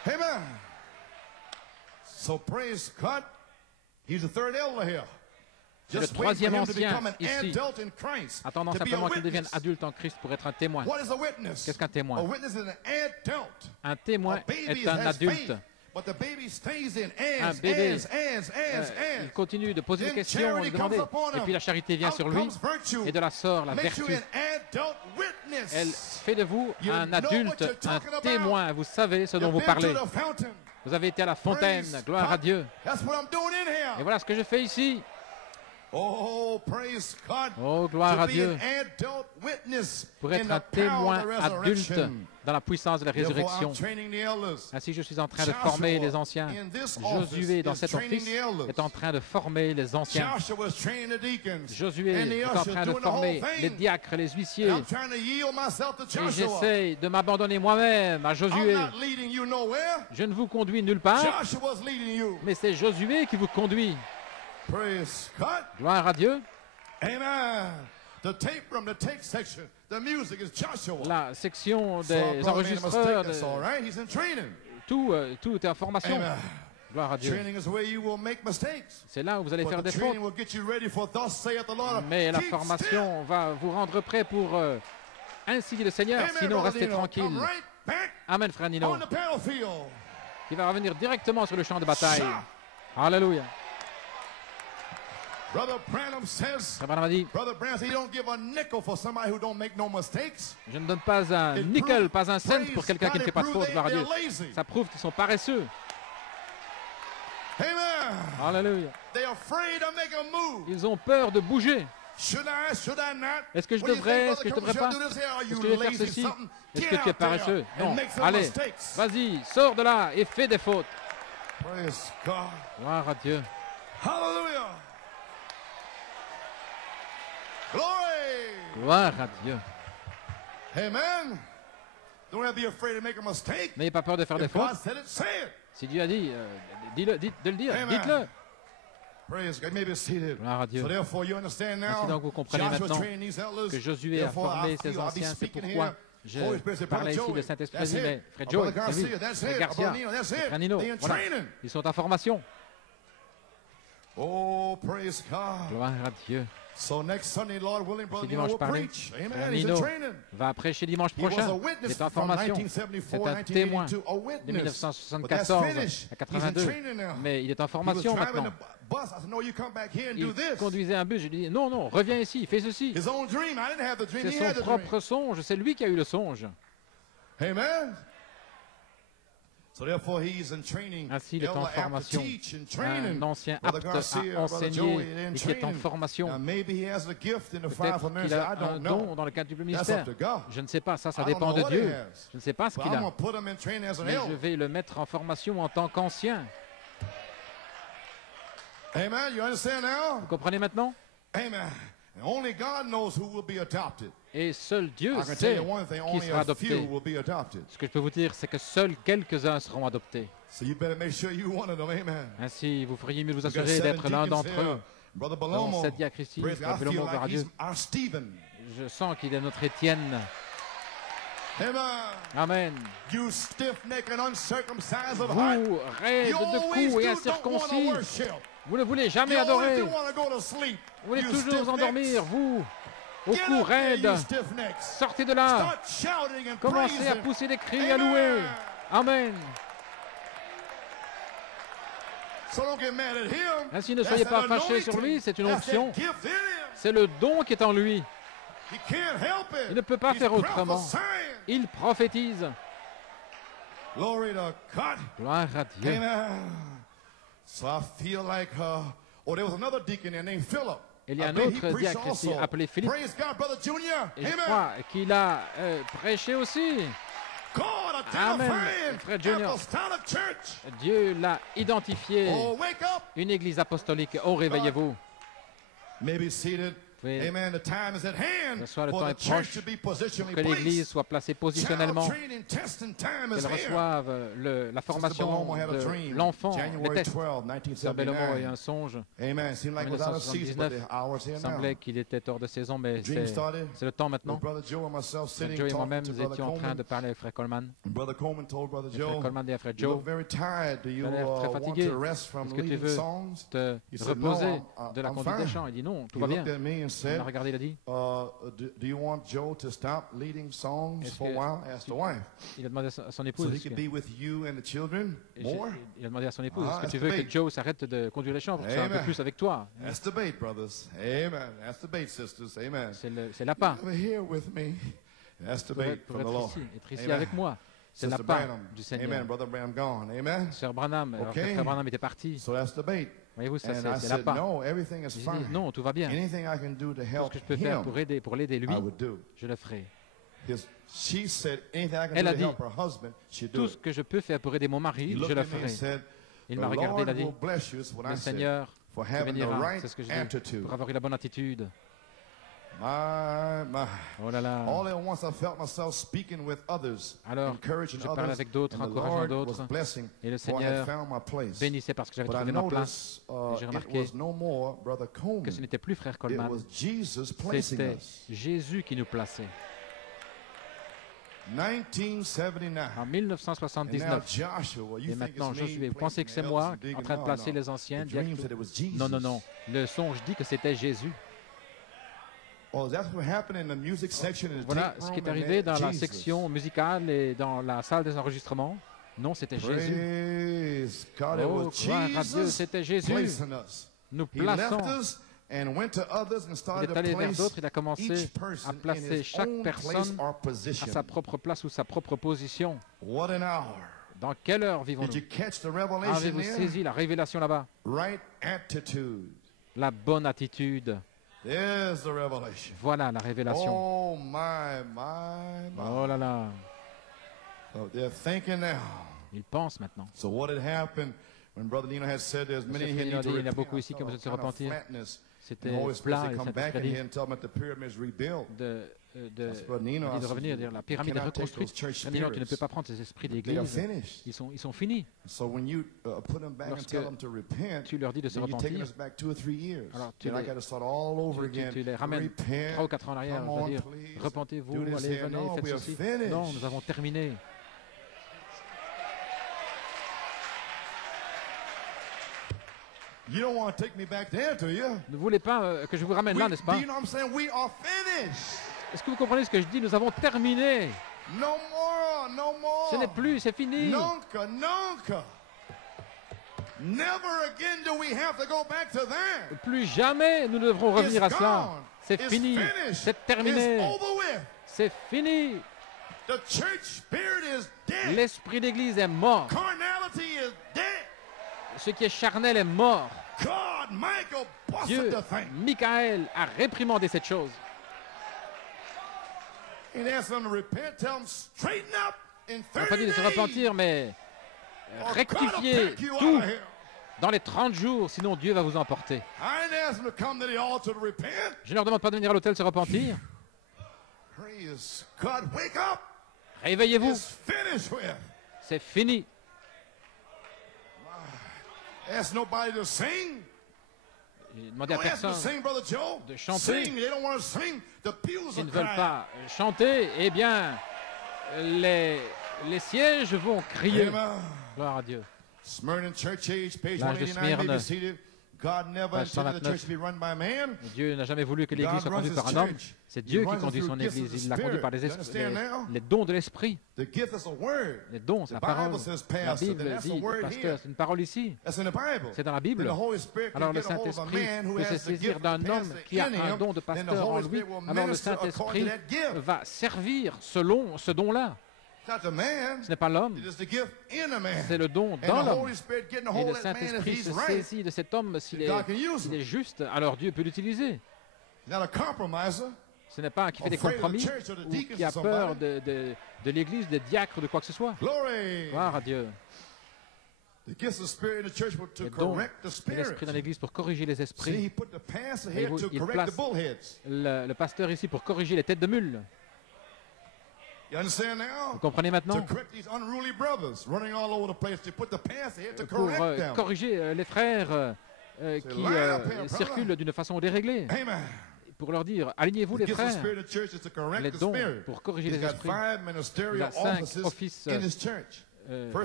Amen. So praise God. He's the third elder here. Le troisième ancien ici, attendant simplement qu'il devienne adulte en Christ pour être un témoin. Qu'est-ce qu'un témoin? Un témoin est un adulte. Un bébé, il continue de poser des questions, de demander, et puis la charité vient sur lui, et de là sort la vertu. Elle fait de vous un adulte, un témoin. Vous savez ce dont vous parlez. Vous avez été à la fontaine, gloire à Dieu. Et voilà ce que je fais ici. Oh, gloire à Dieu, pour être un témoin adulte dans la puissance de la résurrection. Ainsi, je suis en train de former les anciens. Josué, dans cet office, est en train de former les anciens. Josué est en train de former les diacres, les huissiers. Et j'essaie de m'abandonner moi-même à Josué. Je ne vous conduis nulle part, mais c'est Josué qui vous conduit. Gloire à Dieu. La section des enregistreurs, tout est en formation. Gloire à Dieu. C'est là où vous allez faire des fautes. Mais la formation va vous rendre prêt pour ainsi dit le Seigneur, sinon restez tranquille. Amen, Frère Nino. Il va revenir directement sur le champ de bataille. Alléluia. Brother Branham a dit, je ne donne pas un nickel, pas un cent pour quelqu'un qui ne fait pas de faute, gloire à Dieu. Ça prouve qu'ils sont paresseux. Alléluia. Ils ont peur de bouger. Est-ce que je devrais, est-ce que je devrais pas? Est-ce que je vais faire ceci? Est-ce que tu es paresseux? Non. Allez, vas-y, sors de là et fais des fautes. Gloire à Dieu. Hallelujah. Gloire à Dieu. Amen. Don't have to be afraid to make a mistake. N'ayez pas peur de faire des fautes. Si Dieu a dit, de le dire, dites-le. Praise God. Maybe seated. Gloire à Dieu. So therefore, you understand now. Ainsi donc vous comprenez maintenant que Josué a formé ses anciens. C'est pourquoi je parlais ici de Saint-Esprit, mais Frère Joe, c'est lui, Frère Garcia, Frère Nino, voilà, ils sont en formation. Oh, praise God. Gloire à Dieu. So next Sunday, Lord willing, Brother Nino will preach. Frère Nino va prêcher dimanche prochain. Il est en formation. C'est un témoin de 1974 à 82. Mais il est en formation maintenant. Il conduisait un bus. Je lui ai dit, non, non, reviens ici, fais ceci. C'est son propre songe. C'est lui qui a eu le songe. Amen. Ainsi, il est en formation. Un ancien apte à enseigner et qui est en formation. Peut-être qu'il a un don dans le cadre du ministère. Je ne sais pas, ça dépend de Dieu. Je ne sais pas ce qu'il a. Mais je vais le mettre en formation en tant qu'ancien. Vous comprenez maintenant? Amen. Only God knows who will be adopted. Et seul Dieu sait qui sera adopté. Ce que je peux vous dire, c'est que seuls quelques-uns seront adoptés. Ainsi, vous feriez mieux de vous assurer d'être l'un d'entre eux. Dans cette diacre ici, gloire à Dieu. Je sens qu'il est notre Étienne. Amen. Vous, raides de cou et incirconcis, vous ne voulez jamais adorer. Vous voulez toujours vous endormir, vous, au cou raide. Sortez de là. Commencez à pousser des cris et à louer. Amen. Ainsi, ne soyez pas fâchés sur lui, c'est une onction. C'est le don qui est en lui. Il ne peut pas faire autrement. Il prophétise. Gloire à Dieu. Il y a un autre diacre ici appelé Philippe. Et je crois qu'il a prêché aussi. Amen. Frère Junior, Dieu l'a identifié. Une église apostolique. Oh, réveillez-vous. Oui. Ce soir, le temps est proche pour que l'Église soit placée positionnellement, qu'elle reçoive la formation de l'enfant, les tests. Sœur Bellomo a eu un songe en 1979. Il semblait qu'il était hors de saison, mais c'est le temps maintenant. Frère Joe et moi-même, nous étions en train de parler avec Frère Coleman. Frère Coleman dit à Frère Joe, tu as l'air très fatigué. Est-ce que tu veux te reposer de la conduite des chants? Il dit non, tout va bien. Il m'a regardé, il a dit, do you want Joe to stop leading songs for a while? Asked the wife. Il a demandé à son épouse. So he could be with you and the children more? Il a demandé à son épouse, est-ce que tu veux que Joe s'arrête de conduire les chants pour que tu sois un peu plus avec toi? That's the bait, brothers. Amen. That's the bait, sisters. Amen. C'est l'appât. Here with me. That's the bait from the Lord. Être ici avec moi. C'est l'appât du Seigneur. Amen. Brother Branham gone. Amen. Sœur Branham, alors que Frère Branham était parti. So that's the bait. Voyez-vous, ça c'est l'appât. Non, tout va bien. Tout ce que je peux faire pour l'aider lui, je le ferai. Elle a dit, tout ce que je peux faire pour aider mon mari, je le ferai. Il m'a regardé, il a dit, le Seigneur te bénira, c'est ce que je dis, pour avoir eu la bonne attitude. Oh là là. Alors, je parlais avec d'autres, encourageant d'autres, et le Seigneur bénissait parce que j'avais trouvé ma place. Et j'ai remarqué que ce n'était plus Frère Coleman, c'était Jésus qui nous plaçait. En 1979, et maintenant Josué, vous pensez que c'est moi en train de placer les anciens? Non, non, non. Le songe dit que c'était Jésus. Voilà ce qui est arrivé dans la section musicale et dans la salle des enregistrements. Non, c'était Jésus. Oh, gloire à Dieu, c'était Jésus. Nous plaçons. Il est allé vers d'autres, il a commencé à placer chaque personne à sa propre place ou sa propre position. Dans quelle heure vivons-nous? Avez-vous saisi la révélation là-bas? La bonne attitude. Voilà la révélation. Oh, my. Oh là là. Ils pensent maintenant. So what had happened when Brother Nino had said there's many here need to repent il y a beaucoup ici qui ont besoin de se repentir. c'était plat et Saint-Esprit dit de revenir, dire la pyramide est reconstruite. Maintenant, tu ne peux pas prendre ces esprits d'église, ils sont finis. Lorsque tu leur dis de se repentir, alors tu les ramènes 3 ou 4 ans en arrière, je veux dire, repentez-vous, allez, venez, faites ceci. Non, nous avons terminé. You don't want to take me back there, do you? Ne voulez pas que je vous ramène là, n'est-ce pas? Do you know what I'm saying? We are finished. Est-ce que vous comprenez ce que je dis? Nous avons terminé. No more, no more. Ce n'est plus, c'est fini. Nunca, nunca. Never again do we have to go back to that. Plus jamais nous devrons revenir à cela. C'est fini, c'est terminé, c'est fini. The church spirit is dead. L'esprit d'église est mort. Carnality is dead. Ce qui est charnel est mort. God, Michael, Dieu, Michael, a réprimandé cette chose. Il n'a pas dit de se repentir, mais rectifier tout dans les 30 jours, sinon Dieu va vous emporter. Je ne leur demande pas de venir à l'autel se repentir. Réveillez-vous. C'est fini. Demandez à personne de chanter. S'ils ne veulent pas chanter, eh bien, les sièges vont crier. Gloire à Dieu. L'âge de Smyrne, page 129. Dieu n'a jamais voulu que l'Église soit conduite par un homme. C'est Dieu qui conduit son Église. Il l'a conduite par les dons de l'Esprit. Les dons, c'est la parole. La Bible dit, pasteur, c'est une parole ici. C'est dans la Bible. Alors le Saint-Esprit peut se saisir d'un homme qui a un don de pasteur en lui. Alors le Saint-Esprit va servir selon ce don-là. Ce n'est pas l'homme, c'est le don dans l'homme. Et le Saint-Esprit se saisit de cet homme s'il est juste, alors Dieu peut l'utiliser. Ce n'est pas un qui fait des compromis ou qui a peur de l'Église, des diacres, de quoi que ce soit. Gloire à Dieu. Les dons de l'Esprit dans l'Église pour corriger les esprits. Et il place le pasteur ici pour corriger les têtes de mule. Vous comprenez maintenant? Pour corriger les frères qui circulent d'une façon déréglée. Pour leur dire, alignez-vous les frères. Les dons pour corriger les esprits. Il y a 5 offices,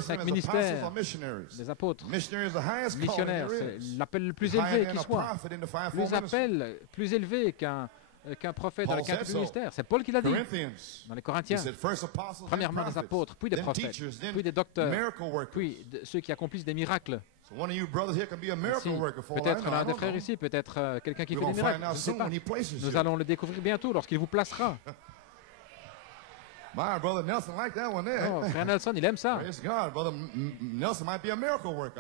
5 ministères des apôtres, missionnaires. C'est l'appel le plus élevé qui soit. Plus appel, plus élevé qu'un prophète dans le 4 ministère. C'est Paul qui l'a dit dans les Corinthiens. Premièrement des apôtres, puis des prophètes, puis des docteurs, puis ceux qui accomplissent des miracles. Peut-être l'un des frères ici, peut-être quelqu'un qui fait des miracles. Je ne sais pas. Nous allons le découvrir bientôt lorsqu'il vous placera. Frère Nelson, il aime ça.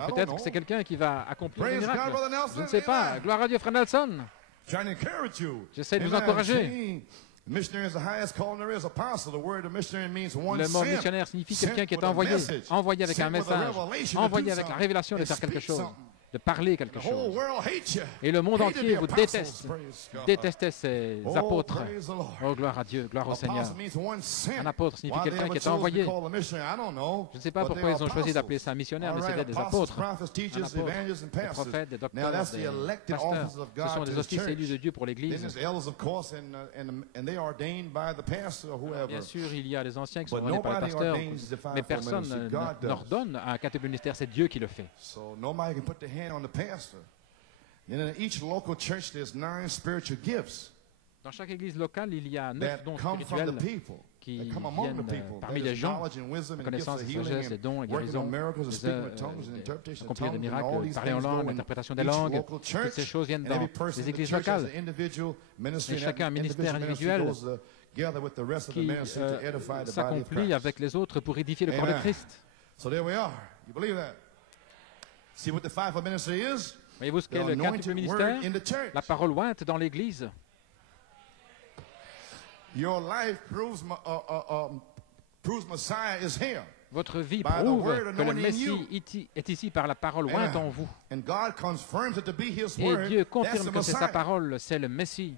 Peut-être que c'est quelqu'un qui va accomplir des miracles. Je ne sais pas. Gloire à Dieu, frère Nelson. J'essaie de vous encourager. Le mot missionnaire signifie quelqu'un qui est envoyé, envoyé avec un message, envoyé avec la révélation de faire quelque chose, de parler quelque chose. Et le monde entier vous déteste, détestait ces apôtres. Oh, gloire à Dieu, gloire au Seigneur. Un apôtre signifie quelqu'un qui est envoyé. Je ne sais pas pourquoi ils ont choisi d'appeler ça un missionnaire, mais c'était des apôtres. Un apôtre, des prophètes, des docteurs, des pasteurs. Ce sont des offices élus de Dieu pour l'Église. Bien sûr, il y a des anciens qui sont ordonnés par le pasteur, mais personne n'ordonne à un catégorie ministère, c'est Dieu qui le fait. Dans chaque église locale, il y a 9 dons spirituels qui viennent parmi les gens, la connaissance, la sagesse, les dons, la guérison, accomplir des miracles, parler en langue, l'interprétation des langues. Toutes ces choses viennent dans les églises locales. Et chacun a un ministère individuel qui s'accomplit avec les autres pour édifier le corps de Christ. Voyez-vous ce qu'est le quintuple ministère? La parole ointe dans l'Église. Votre vie prouve que le Messie est ici par la parole ointe en vous. Et Dieu confirme que c'est sa parole, c'est le Messie.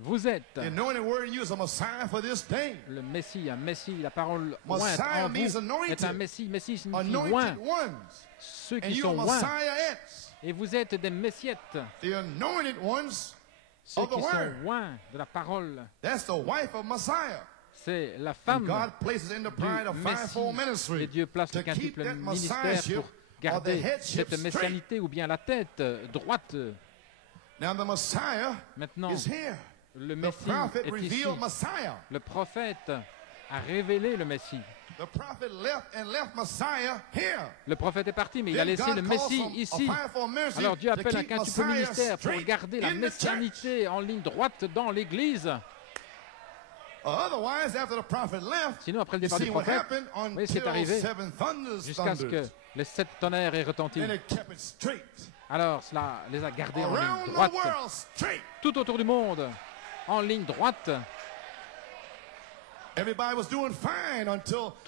Vous êtes le Messie, un Messie, la parole ointe en vous est un Messie. Messie signifie oint, ceux qui sont oints. Et vous êtes des Messiettes, ceux qui sont oints de la parole. C'est la femme du Messie. Et Dieu place le quintuple ministère pour garder cette messianité ou bien la tête droite. Maintenant, le Messie est ici. Le prophète a révélé le Messie. Le prophète est parti, mais il a laissé le Messie ici. Alors Dieu appelle un quintuple ministère pour garder la messianité en ligne droite dans l'Église. Sinon, après le départ du prophète, oui, c'est arrivé jusqu'à ce que les 7 tonnerres aient retenti. Alors cela les a gardés en ligne droite, tout autour du monde, en ligne droite. Tout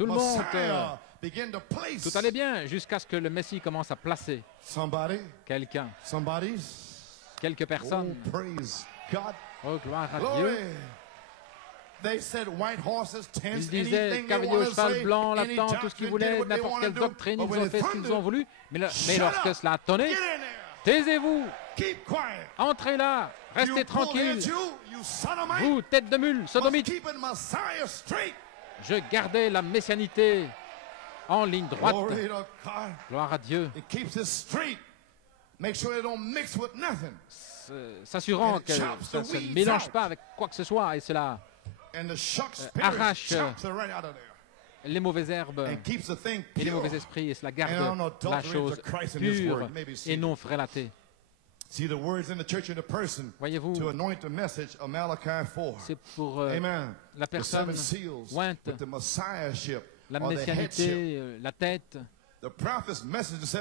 le monde, tout allait bien jusqu'à ce que le Messie commence à placer quelqu'un, quelques personnes. Oh, gloire à Dieu. Ils disaient cavalier au cheval blanc, lapin, tout ce qu'ils voulaient, n'importe quelle doctrine, ils ont fait ce qu'ils ont voulu. Mais lorsque cela a tonné, taisez-vous, entrez là, restez tranquille. Vous, tête de mule, sodomite, je gardais la messianité en ligne droite. Gloire à Dieu. S'assurant que ça ne se mélange pas avec quoi que ce soit et cela arrache les mauvaises herbes et les mauvais esprits et cela garde la chose pure et non frélatée. Voyez-vous, c'est pour la personne ointe, la messianité, la tête. Le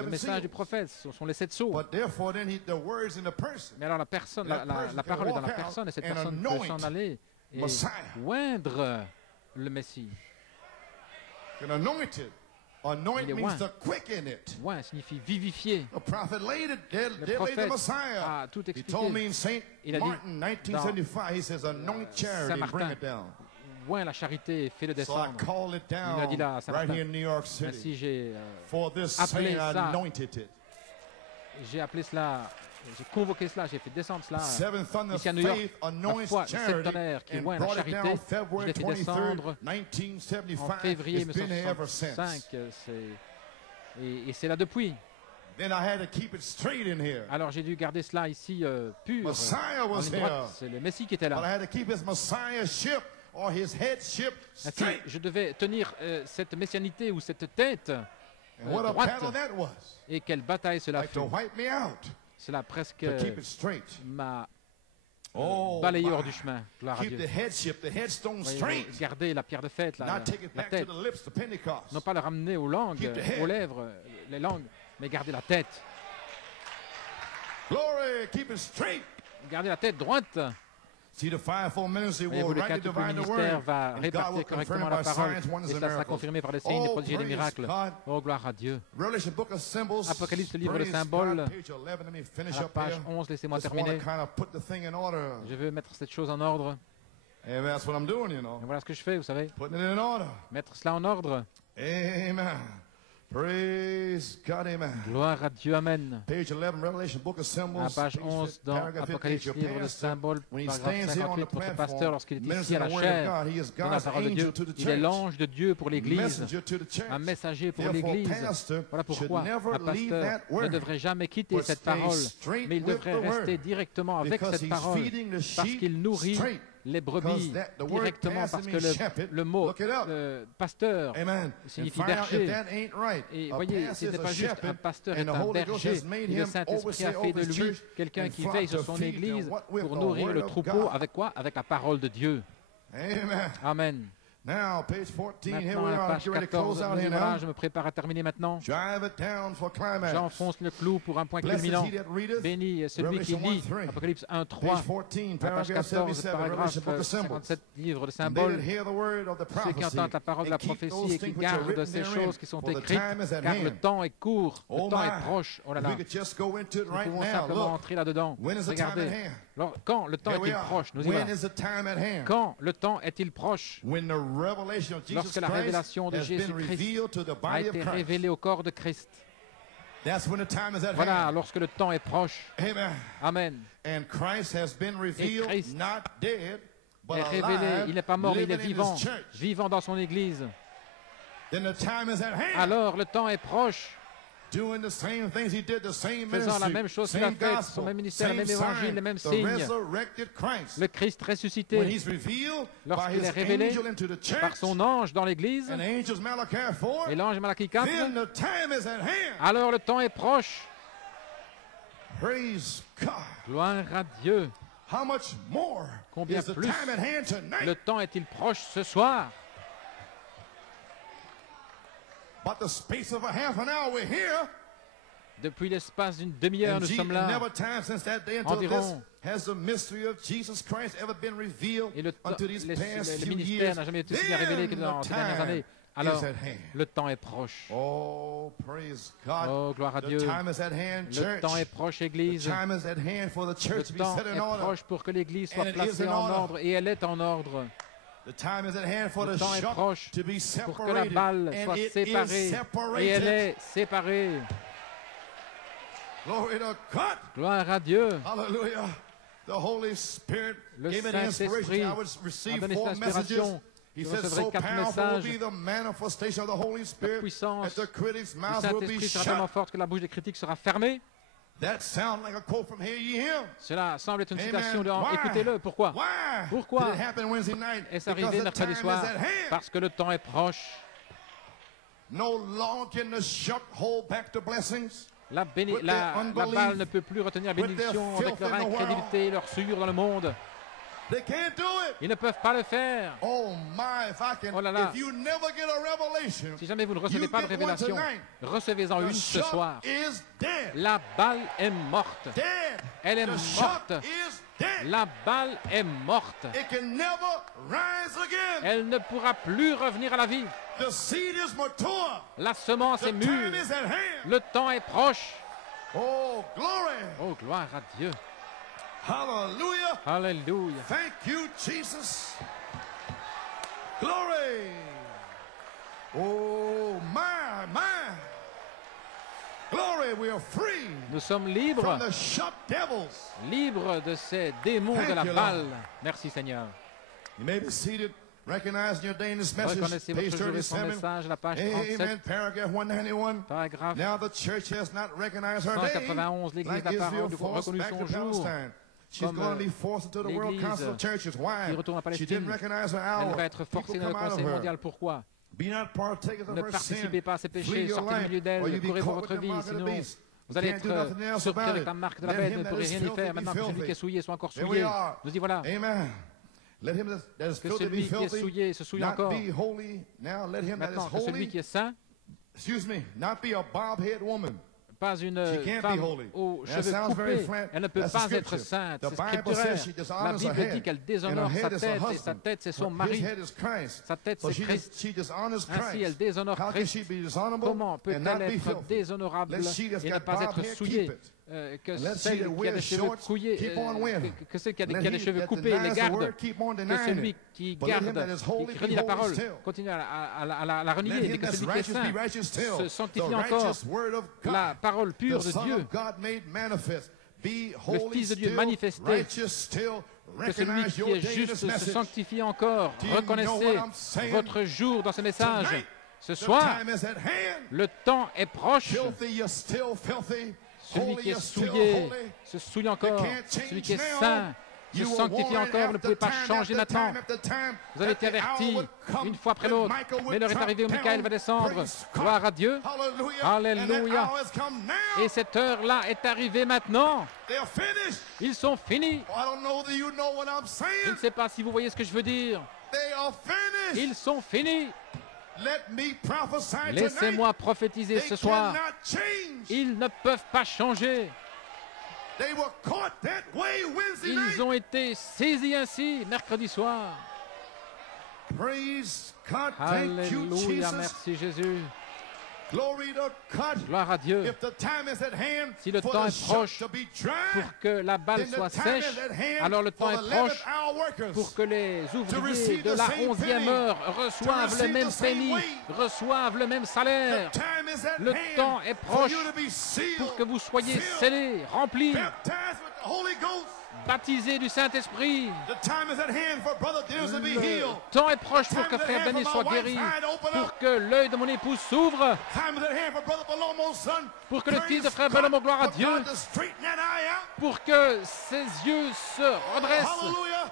message du prophète, ce sont les 7 sceaux. Mais alors la parole est dans la personne et cette personne peut s'en aller et oindre le Messie. Il est oint. Oint signifie vivifier. Le prophète a tout expliqué. Il a dit dans Saint Martin, oint la charité et fais-le descendre. Il a dit là à Saint Martin. Ainsi j'ai appelé cela, j'ai convoqué cela, j'ai fait descendre cela ici à New York. La foi, 7 tonnerres qui oint la charité, je l'ai fait descendre en février 1965 et c'est là depuis. Alors j'ai dû garder cela ici pur, en ligne droite. C'est le Messie qui était là. Ainsi, je devais tenir cette messianité ou cette tête droite. Et quelle bataille cela fut. Cela presque m'a balayé hors du chemin. Gloire à Dieu. Garder la pierre de fête, la tête. Non pas le ramener aux langues, aux lèvres, les langues, mais garder la tête. Garder la tête droite. Voyez-vous, le quintuple ministère va répartir correctement la parole et cela sera confirmé par les signes, les prodiges et les miracles. Oh, gloire à Dieu. Apocalypse, le livre de symboles, à la page 11, laissez-moi terminer. Je veux mettre cette chose en ordre. Et voilà ce que je fais, vous savez. Mettre cela en ordre. Amen. Praise God, amen. Gloire à Dieu, amen. À page 11 dans Apocalypse, livre de symboles, paragraphe 58, votre pasteur, lorsqu'il est ici à la chair, dans la parole de Dieu, il est l'ange de Dieu pour l'Église, un messager pour l'Église. Voilà pourquoi un pasteur ne devrait jamais quitter cette parole, mais il devrait rester directement avec cette parole, parce qu'il nourrit les brebis directement, parce que le mot pasteur signifie berger. Et voyez, ce n'était pas juste un pasteur est un berger. Et le Saint-Esprit a fait de lui quelqu'un qui veille sur son Église pour nourrir le troupeau avec quoi? Avec la parole de Dieu. Amen. Now, page 14, here Maintenant, we à la are. page Get ready to close 14, out here voilà, now. je me prépare à terminer maintenant. Drive it down for climax. J'enfonce le clou pour un point Blessed culminant. he that readeth. Béni est celui qui Revelation lit 1:3. Apocalypse 1, 3, Page 14, à page paragraph 14, 77, paragraphe Revelation book of symbols. 57, livre de And they symboles. that hear the word of the Ceux qui prophecy entendent la parole de la and keep prophétie those et qui things which are gardent written ces therein, choses qui sont for the écrites, time is at car le hand. temps est court, le Oh temps my, est proche. Oh là if là, we could just go into it nous right pouvons now. simplement Look, entrer là-dedans. when is the time at Regardez, hand? quand le temps Here we est-il are. proche? Nous y When voilà. is the time at hand? Quand le temps est-il proche? When the revelation of Jesus Lorsque la Christ révélation de has been Jésus-Christ revealed to the a body of été Christ. révélée au corps de Christ. That's when the time is at Voilà, hand. lorsque le temps est proche. Amen. Amen. And Christ has been revealed, Christ not dead, but Est révélé, alive, il n'est pas mort, il est living in vivant, his church. vivant dans son Église. Then the time is at hand. Alors le temps est proche, Doing the same things he did, the same faisant la ministry, même chose qu'il a same fait, son gospel, même ministère, le same même évangile, sign, les mêmes the signes. resurrected Christ. Le Christ When ressuscité, he's revealed by lorsqu'il his est révélé angel into the church, par son ange dans l'Église, and angels Malachi 4, et l'ange Malachie 4, then the time is at hand. alors le temps est proche. Praise God. Gloire à Dieu. How much more Combien is the plus time at hand tonight? le temps est-il proche ce soir? But the space of a half an hour, we're here. Depuis l'espace d'une demi-heure, nous sommes là. Never time since that day until this Environ. has the mystery of Jesus Christ ever been revealed Et le unto these past le few ministère years. n'a jamais été aussi révélé que dans Then ces dernières the années. time Alors, is at hand. le temps est proche. Oh, praise God. Oh, gloire à The Dieu. time is at hand, Le church. temps est proche, The Église. time is at hand for the Le church to be temps set in est order. proche pour que l'Église soit And it is placée in en order. ordre, et elle est en ordre. The time is at hand for Le the temps est shot proche to be pour que la separated. balle And soit it is séparée. Et elle separated. est séparée. Glory to God. Gloire à Dieu. Hallelujah. The Holy Spirit Le gave me the inspiration. Saint-Esprit I would a receive donné 4 cette messages. inspiration. He Je said, recevrai so 4 powerful will messages. be the manifestation of the Holy La Spirit puissance that the critics' du mouths will be Saint-Esprit sera tellement shut. forte que la bouche des critiques sera fermée. That sounds like a quote from Hear Ye Him. Cela semble être une Amen. citation de Why? Écoutez-le. Pourquoi? Why Pourquoi did it happen Wednesday night? est-ce Because arrivé the mercredi time soir? is at hand. Parce que le temps est proche. No longer can the shut hold back the blessings. La balle ne peut plus retenir la bénédiction avec leur incrédulité et leur souillure dans le monde. They can't do it. Ils ne peuvent pas le faire. Oh my, if I can, Oh là là. if you never get a revelation, Si jamais vous ne recevez you pas de get one révélation, tonight. recevez-en The une ce shut soir. is dead. La balle est morte. Dead. Elle est The morte. shut is dead. La balle est morte. It can never rise again. Elle ne pourra plus revenir à la vie. The seed is mature. La semence The est mûre. time is at hand. Le temps est proche. Oh, glory. Oh, gloire à Dieu. Hallelujah. Alléluia. Thank you, Jesus. Glory. Oh, my. Glory, we are free Nous sommes libres, from the shut devils. libres de ces démons de la Thank you, balle. Lord. Merci Seigneur. You may be seated, recognizing your Danish message, Reconnaissez page votre jour et son 37. message, la page Amen. 37, Paragraph 191. paragraphe Now the church has not recognized her day, 191. L'Église like n'a pas Israel forced reconnu back son to jour. Palestine. She's Comme, going to be forced into the World l'Église Council of Churches. Why? qui retourne à She Palestine. didn't recognize her Elle hour. va être forcée People dans le come out of Conseil her. mondial. Pourquoi? Be not partakers of Ne her participez sin. pas à ses Flee péchés, your sortez du life, milieu or d'elle, you be courez caught votre with the vie, mark of the sinon beast. vous allez You can't do nothing être else surpris about avec it. la marque de la Let bête, him vous ne that pourrez is rien y filthy faire. be Maintenant que celui filthy. qui est souillé soit encore There we souillé. are. Nous y voilà. Amen. Let him that is Que filthy be celui qui est filthy, souillé se souille not encore. be holy. Now let him that Maintenant is que celui holy, qui est saint, excuse me, not be a bob-head woman. pas une She can't be femme holy. aux That cheveux sounds very coupés, flat. elle ne peut That's pas the être scripture. sainte. The C'est Bible scripturaire. says she La dishonors her Bible dit head. qu'elle And her déshonore sa head is her tête, et sa husband. tête c'est son His mari. head is Christ. Sa tête So c'est Christ. she dishonors Ainsi elle Christ. déshonore How can Christ. she be dishonorable Comment and peut-elle not be être filthy? déshonorable Let she that's et ne got pas bob être hair souillée? keep it. Que And let celle she that qui a wears des cheveux shorts couillés, keep on wearing. que celle qui a Let des he cheveux that coupés denies les the garde. word keep on Que denying celui it. qui But let him garde, that is holy qui be renie la holy parole, still. continue à la Let renier, mais him que that's celui qui est righteous be saint righteous still. se The sanctifie encore. righteous word of La God. parole pure The de Son Dieu, of God made manifest. Be le holy Fils de Dieu still, manifesté, righteous still. que celui Recognize qui your est day in juste this se message. sanctifie encore. Do you know Reconnaissez what I'm saying? votre jour dans ce message. Tonight, Ce the soir, time is at hand. le temps est proche. Filthy, you're still filthy. Celui Holy, qui est you're still souillé holy. se souille encore. can't change Celui qui est now. saint se You were sanctifie warned encore. Vous ne pouvez pas after changer time, maintenant. after time, Vous avez été that the hour avertis would come une fois après when l'autre. Michael would Mais l'heure est drop arrivée où Michael down. va descendre. Praise God. Gloire à Dieu. Hallelujah. Alléluia. And that hour has come now. Et cette heure-là est arrivée maintenant. They're finished. Ils sont finis. Oh, I don't know that you know what I'm Je ne saying. sais pas si vous voyez ce que je veux dire. Ils sont finis. Laissez-moi prophétiser ce soir. Ils ne peuvent pas changer. Ils ont été saisis ainsi mercredi soir. Alléluia, merci Jésus. Gloire à Dieu. Si le temps est proche pour que la balle soit sèche, alors le temps est proche pour que les ouvriers de la 11e heure reçoivent le même pénis, reçoivent le même salaire. Le temps est proche pour que vous soyez scellés, remplis, baptisés du Saint-Esprit. Le temps est proche pour que frère Benny soit guéri, pour que l'œil de mon épouse s'ouvre, pour que le fils de frère Benham, gloire à Dieu, pour que ses yeux se redressent.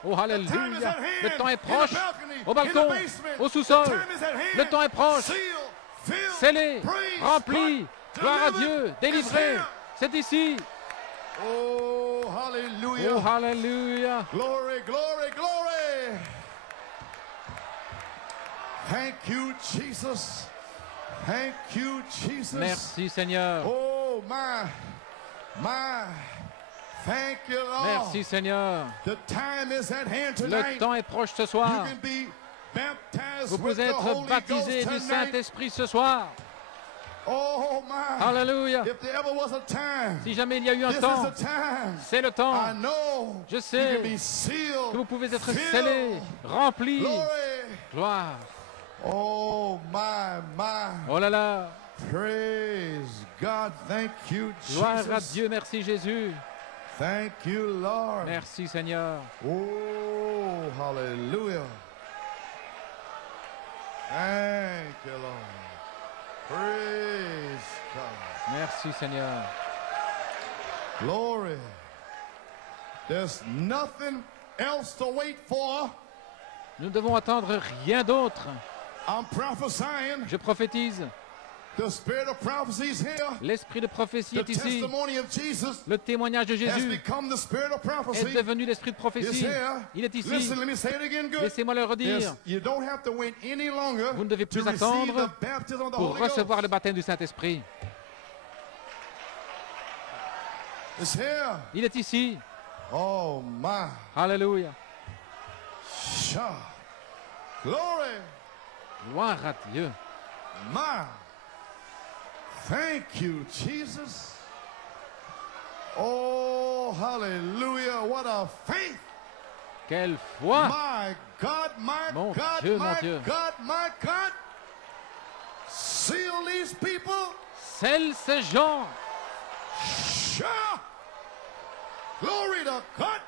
Oh, alléluia. Le temps est proche, au balcon, au sous-sol. Le temps est proche, scellé, rempli, gloire à Dieu, délivré. C'est ici. Oh, hallelujah. Oh, hallelujah. Glory, glory, glory. Thank you, Jesus. Thank you, Jesus. Merci, Seigneur. Oh, my. Thank you, Lord. Merci, Seigneur. The time is at hand tonight. Le temps est proche ce soir. You can be baptized Vous pouvez être baptisé du Saint-Esprit ce soir. Oh, my. Alléluia. If there ever was a time, si jamais il y a eu un temps, c'est le temps. I know je sais you can be sealed, que vous pouvez être scellés, remplis. Gloire. Oh, my. Oh là là. Praise God. Thank you, Jesus. Gloire à Dieu. Merci, Jésus. Thank you, Lord. Merci, Seigneur. Oh, hallelujah. Thank you, Lord. Praise God. Merci, Seigneur. Glory. There's nothing else to wait for. Nous ne devons attendre rien d'autre. I'm prophesying. Je prophétise. The spirit of prophecy is here. L'esprit de prophétie est The ici. testimony of Jesus le témoignage de Jésus has become the spirit of prophecy. est devenu l'esprit de prophétie. Il est ici. Listen, let me say it again, good. Laissez-moi le redire. You don't have to wait any longer. Vous ne devez plus attendre pour recevoir le baptême du Saint-Esprit. It's here. Il est ici. Oh, my. Alléluia. Glory. Gloire à Dieu. My. Thank you, Jesus. Oh, hallelujah. What a faith. Quelle foi. My God, my mon God, Dieu, my mon Dieu. God, my God. Seal these people. Scelle ces gens. Glory to God.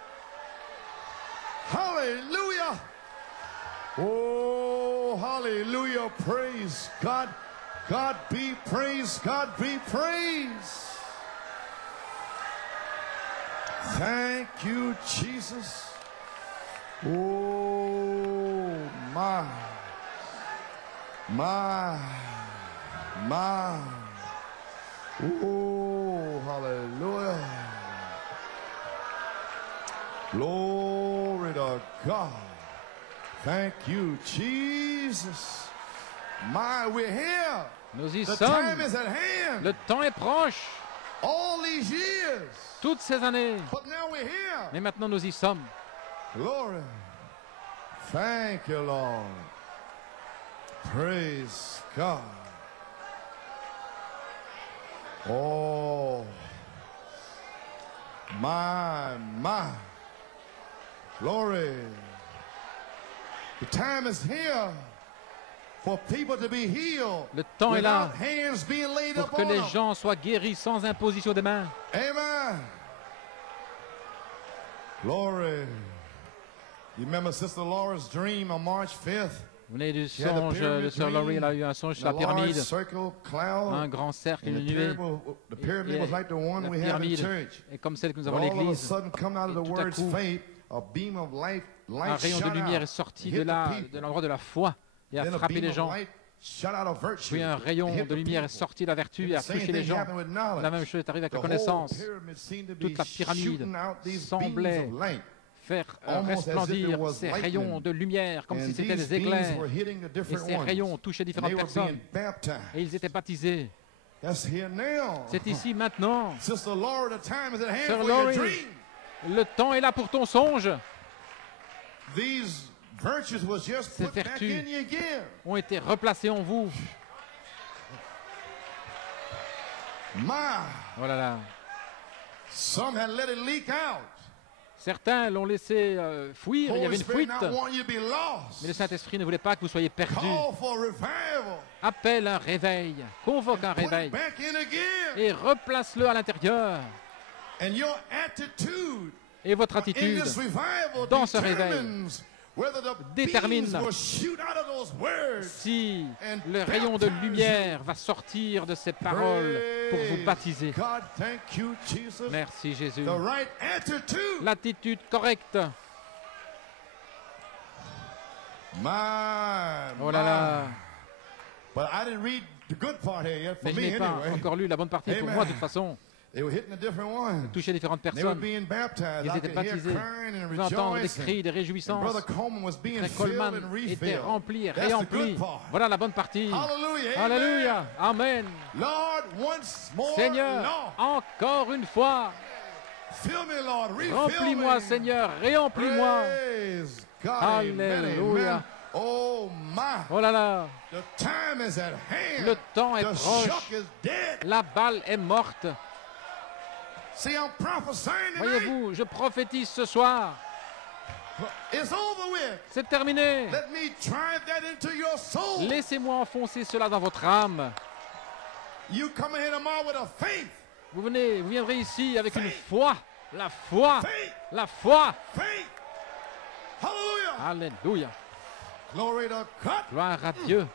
Hallelujah. Oh, hallelujah. Praise God. God be praised. God be praised. Thank you, Jesus. Oh, my. Oh, hallelujah. Glory to God. Thank you, Jesus. My, we're here. Nous y The sommes. time is at hand. Le temps est proche. All these years. Toutes ces années. But now we're here. Mais maintenant nous y sommes. Glory. Thank you, Lord. Praise God. Oh, my. Glory. The time is here for people to be healed. Le temps est là without hands being laid pour up que on les them. gens soient guéris sans imposition de main. Amen. Glory. You remember Sister Laura's dream on March 5th? Vous venez du songe de Sœur Laurie, elle a eu un songe sur la pyramide, un grand cercle, une nuée. La pyramide est comme celle que nous avons à l'église. Et tout à coup, un rayon de lumière est sorti de l'endroit de la foi et a frappé les gens. Puis un rayon de lumière est sorti de la vertu et a touché les gens. La même chose est arrivée avec la connaissance. Toute la pyramide semblait faire resplendir ces rayons de lumière comme si c'était des éclairs. Et ces rayons touchaient différentes personnes. Et ils étaient baptisés. C'est ici maintenant. Sœur Laurie, le temps est là pour ton songe. Ces vertus ont été replacées en vous. Oh là là. Certains l'ont laissé fuir, il y avait une fuite. Mais le Saint-Esprit ne voulait pas que vous soyez perdus. Appelle un réveil, convoque un réveil et replace-le à l'intérieur. Et votre attitude dans ce réveil détermine si le rayon de lumière va sortir de ces paroles pour vous baptiser. Merci Jésus. L'attitude correcte. Oh là là. Mais je n'ai pas encore lu la bonne partie pour moi de toute façon. Toucher différentes personnes. Ils étaient baptisés. Vous entendez des cris, des réjouissances. Frère Coleman était rempli, réempli. Voilà la bonne partie. Alléluia. Amen. Seigneur, encore une fois. Remplis-moi, Seigneur, réemplis-moi. Alléluia. Oh là là. Le temps est proche. La balle est morte. Voyez-vous, je prophétise ce soir. C'est terminé. Laissez-moi enfoncer cela dans votre âme. Vous viendrez ici avec une foi. La foi. La foi. Alléluia. Gloire à Dieu.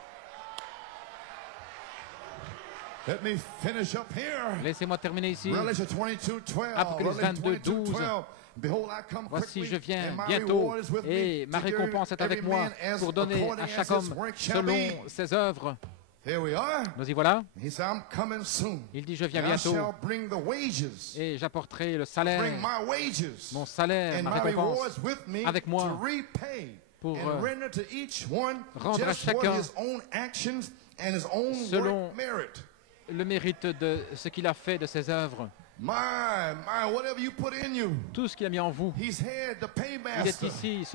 Laissez-moi terminer ici. Apocalypse 22, 12. Voici, je viens bientôt et ma récompense est avec moi pour donner à chaque homme selon ses œuvres. Nous y voilà. Il dit, je viens bientôt et j'apporterai le salaire, mon salaire, ma récompense avec moi pour rendre à chacun selon le mérite de ce qu'il a fait de ses œuvres. Tout ce qu'il a mis en vous. Il est ici,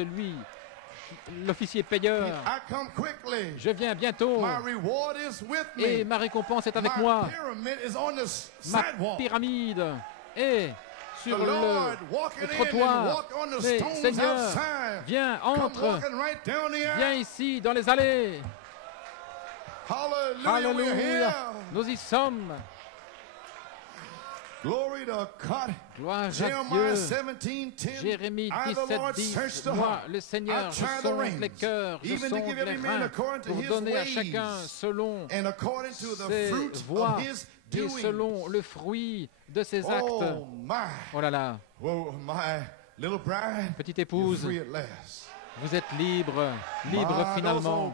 l'officier payeur. Je viens bientôt et ma récompense est avec moi. Ma pyramide est sur le trottoir. Mais Seigneur, viens, entre, viens ici dans les allées. Alléluia. Nous y sommes. Gloire à Dieu. Jérémie 17, 10. Moi, le Seigneur, je sonde les cœurs, je sonde les reins pour donner à chacun selon ses voies et selon le fruit de ses actes. Oh là là. Petite épouse, vous êtes libre, libre finalement.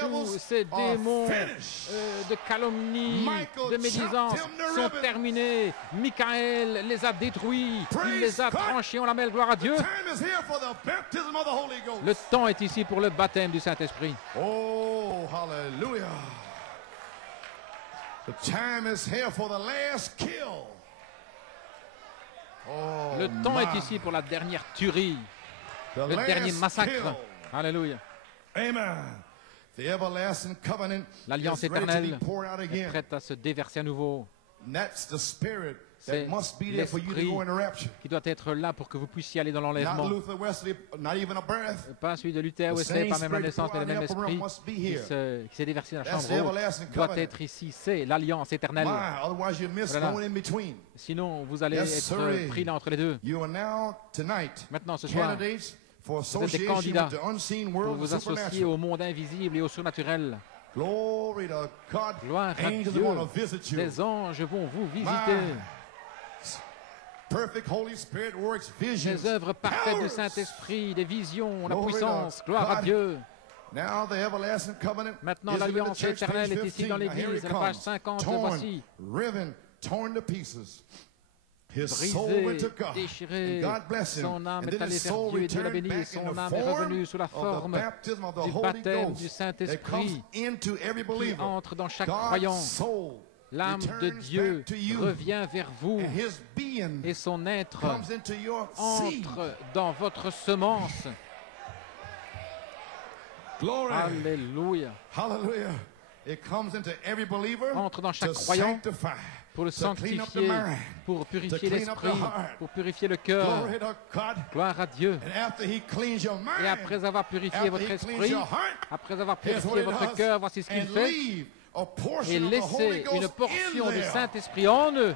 Tous ces démons de calomnie, de médisance sont terminés. Michael les a détruits, il les a tranchés, on l'appelle gloire à Dieu. Le temps est ici pour le baptême du Saint-Esprit. Oh, hallelujah. The time is here for the last kill. Oh, le temps est ici pour la dernière tuerie, le dernier massacre. Alléluia. L'alliance éternelle est prête à se déverser à nouveau. C'est l'esprit qui doit être là pour que vous puissiez aller dans l'enlèvement. Pas celui de Luther, Wesley, pas même la naissance, mais le même esprit qui s'est déversé dans la chambre haute doit être ici. C'est l'alliance éternelle. Voilà. Sinon, vous allez être pris là entre les deux. Maintenant, ce soir, vous êtes des candidats pour vous associer au monde invisible et au surnaturel. Gloire à Dieu. Les anges vont vous visiter. Les œuvres parfaites du Saint-Esprit, des visions, la puissance. Gloire à Dieu. Maintenant, l'alliance éternelle est ici dans l'Église. À la page 50, voici. brisé, déchiré. Son âme est allée vers Dieu et Dieu l'a béni. Son âme est revenue sous la forme du baptême du Saint-Esprit qui entre dans chaque croyant. L'âme de Dieu revient vers vous et son être entre dans votre semence. Alléluia. Entre dans chaque croyant pour le sanctifier, pour purifier l'esprit, pour purifier le cœur. Gloire à Dieu. Et après avoir purifié votre esprit, après avoir purifié votre cœur, voici ce qu'il fait. Et laissez une portion du Saint-Esprit en eux.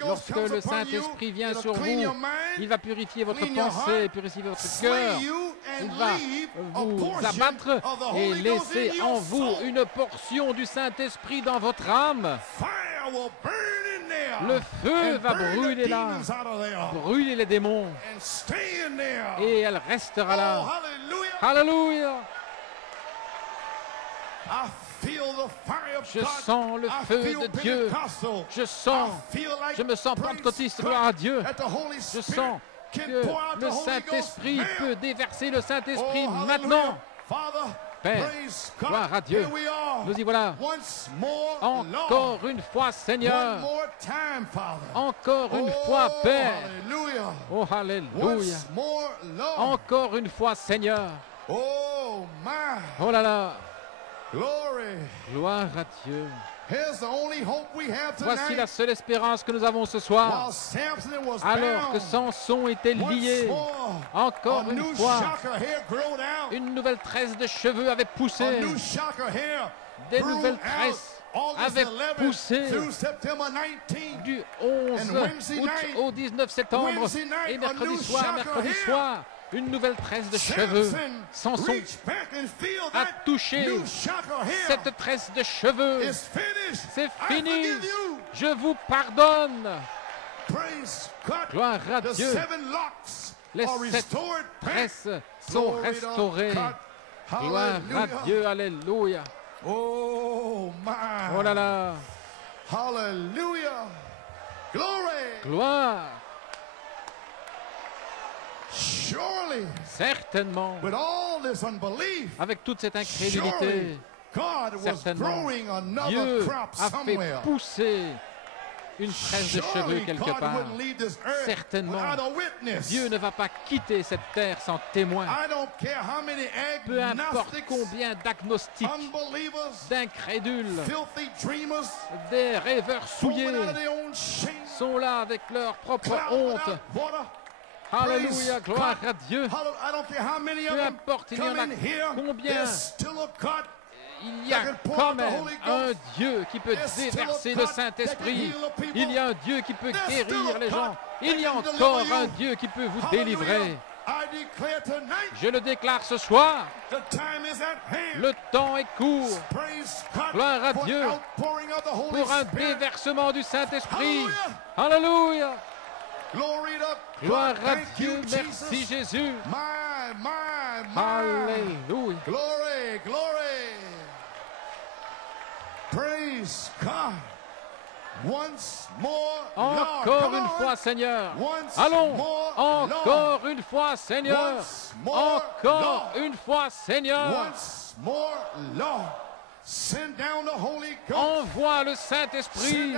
Lorsque le Saint-Esprit vient sur vous, il va purifier votre pensée, purifier votre cœur. Il va vous abattre et laisser en vous une portion du Saint-Esprit dans votre âme. Le feu va brûler là, brûler les démons. Et elle restera là. Alléluia. Je sens le feu de Dieu. Je me sens pentecôtiste, gloire à Dieu. Je sens que le Saint-Esprit peut déverser le Saint-Esprit maintenant. Père, gloire à Dieu. Nous y voilà. Encore une fois, Seigneur. Encore une fois, Père. Oh, alléluia. Encore une fois, Seigneur. Oh là là. Gloire à Dieu. Voici la seule espérance que nous avons ce soir. Alors que Samson était lié, encore une fois, une nouvelle tresse de cheveux avait poussé. Des nouvelles tresses avaient poussé du 11 août au 19 septembre. Et mercredi soir, une nouvelle tresse de cheveux. Samson a touché cette tresse de cheveux. C'est fini. Je vous pardonne. Gloire à Dieu. Les 7 tresses sont restaurées. Gloire à Dieu. Alléluia. Oh là là. Gloire. Certainement, avec toute cette incrédulité, certainement, Dieu a fait pousser une tresse de cheveux quelque part. Certainement, Dieu ne va pas quitter cette terre sans témoin. Peu importe combien d'agnostiques, d'incrédules, des rêveurs souillés sont là avec leur propre honte. Alléluia, gloire à Dieu. Peu importe, il y en a combien, il y a quand même un Dieu qui peut déverser le Saint-Esprit. Il y a un Dieu qui peut guérir les gens. Il y a encore un Dieu qui peut vous délivrer. Je le déclare ce soir. Le temps est court. Gloire à Dieu pour un déversement du Saint-Esprit. Alléluia. Gloire à Dieu, merci Jésus. Alléluia. Encore une fois, Seigneur. Allons, encore une fois, Seigneur. Encore une fois, Seigneur. Envoie le Saint-Esprit,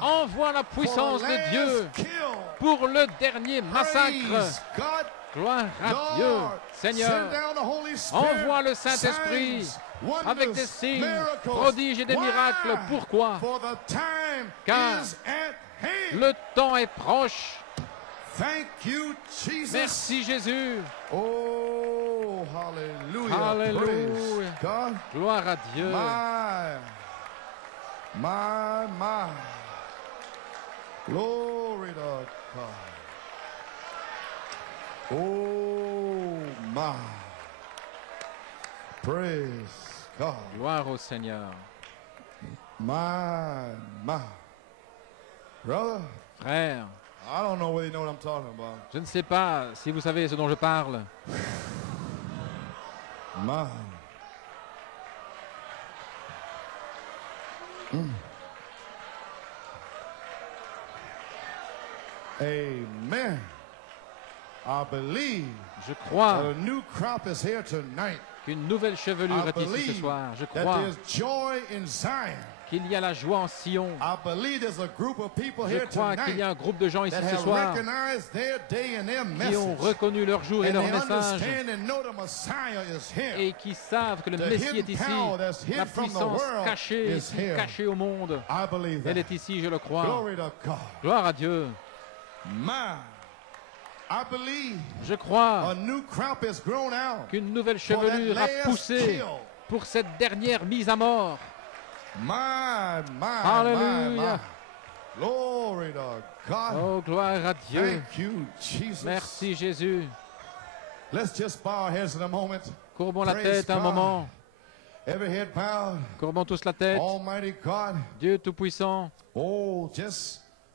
envoie la puissance de Dieu pour le dernier massacre. Gloire à Dieu, Seigneur. Envoie le Saint-Esprit avec des signes, prodiges et des miracles. Pourquoi? Car le temps est proche. Merci Jésus. Oh, hallelujah. Alléluia. Gloire à Dieu. My. Glory to God. Oh, my. Praise God. Gloire au Seigneur. My. Brother. Frère. I don't know whether you know what I'm talking about. Je ne sais pas si vous savez ce dont je parle. My. Amen. I believe je crois a new crop is here tonight. Qu'une nouvelle chevelure est ici ce soir. Je crois qu'il y a la joie en Sion. Je crois qu'il y a un groupe de gens ici ce soir qui ont reconnu leur jour et leur message et qui savent que le Messie est ici. La puissance cachée ici, cachée au monde. Elle est ici, je le crois. Gloire à Dieu. Je crois qu'une nouvelle chevelure a poussé pour cette dernière mise à mort. Alléluia. Oh, gloire à Dieu. Merci Jésus. Courbons la tête un moment. Courbons tous la tête. Dieu Tout-Puissant.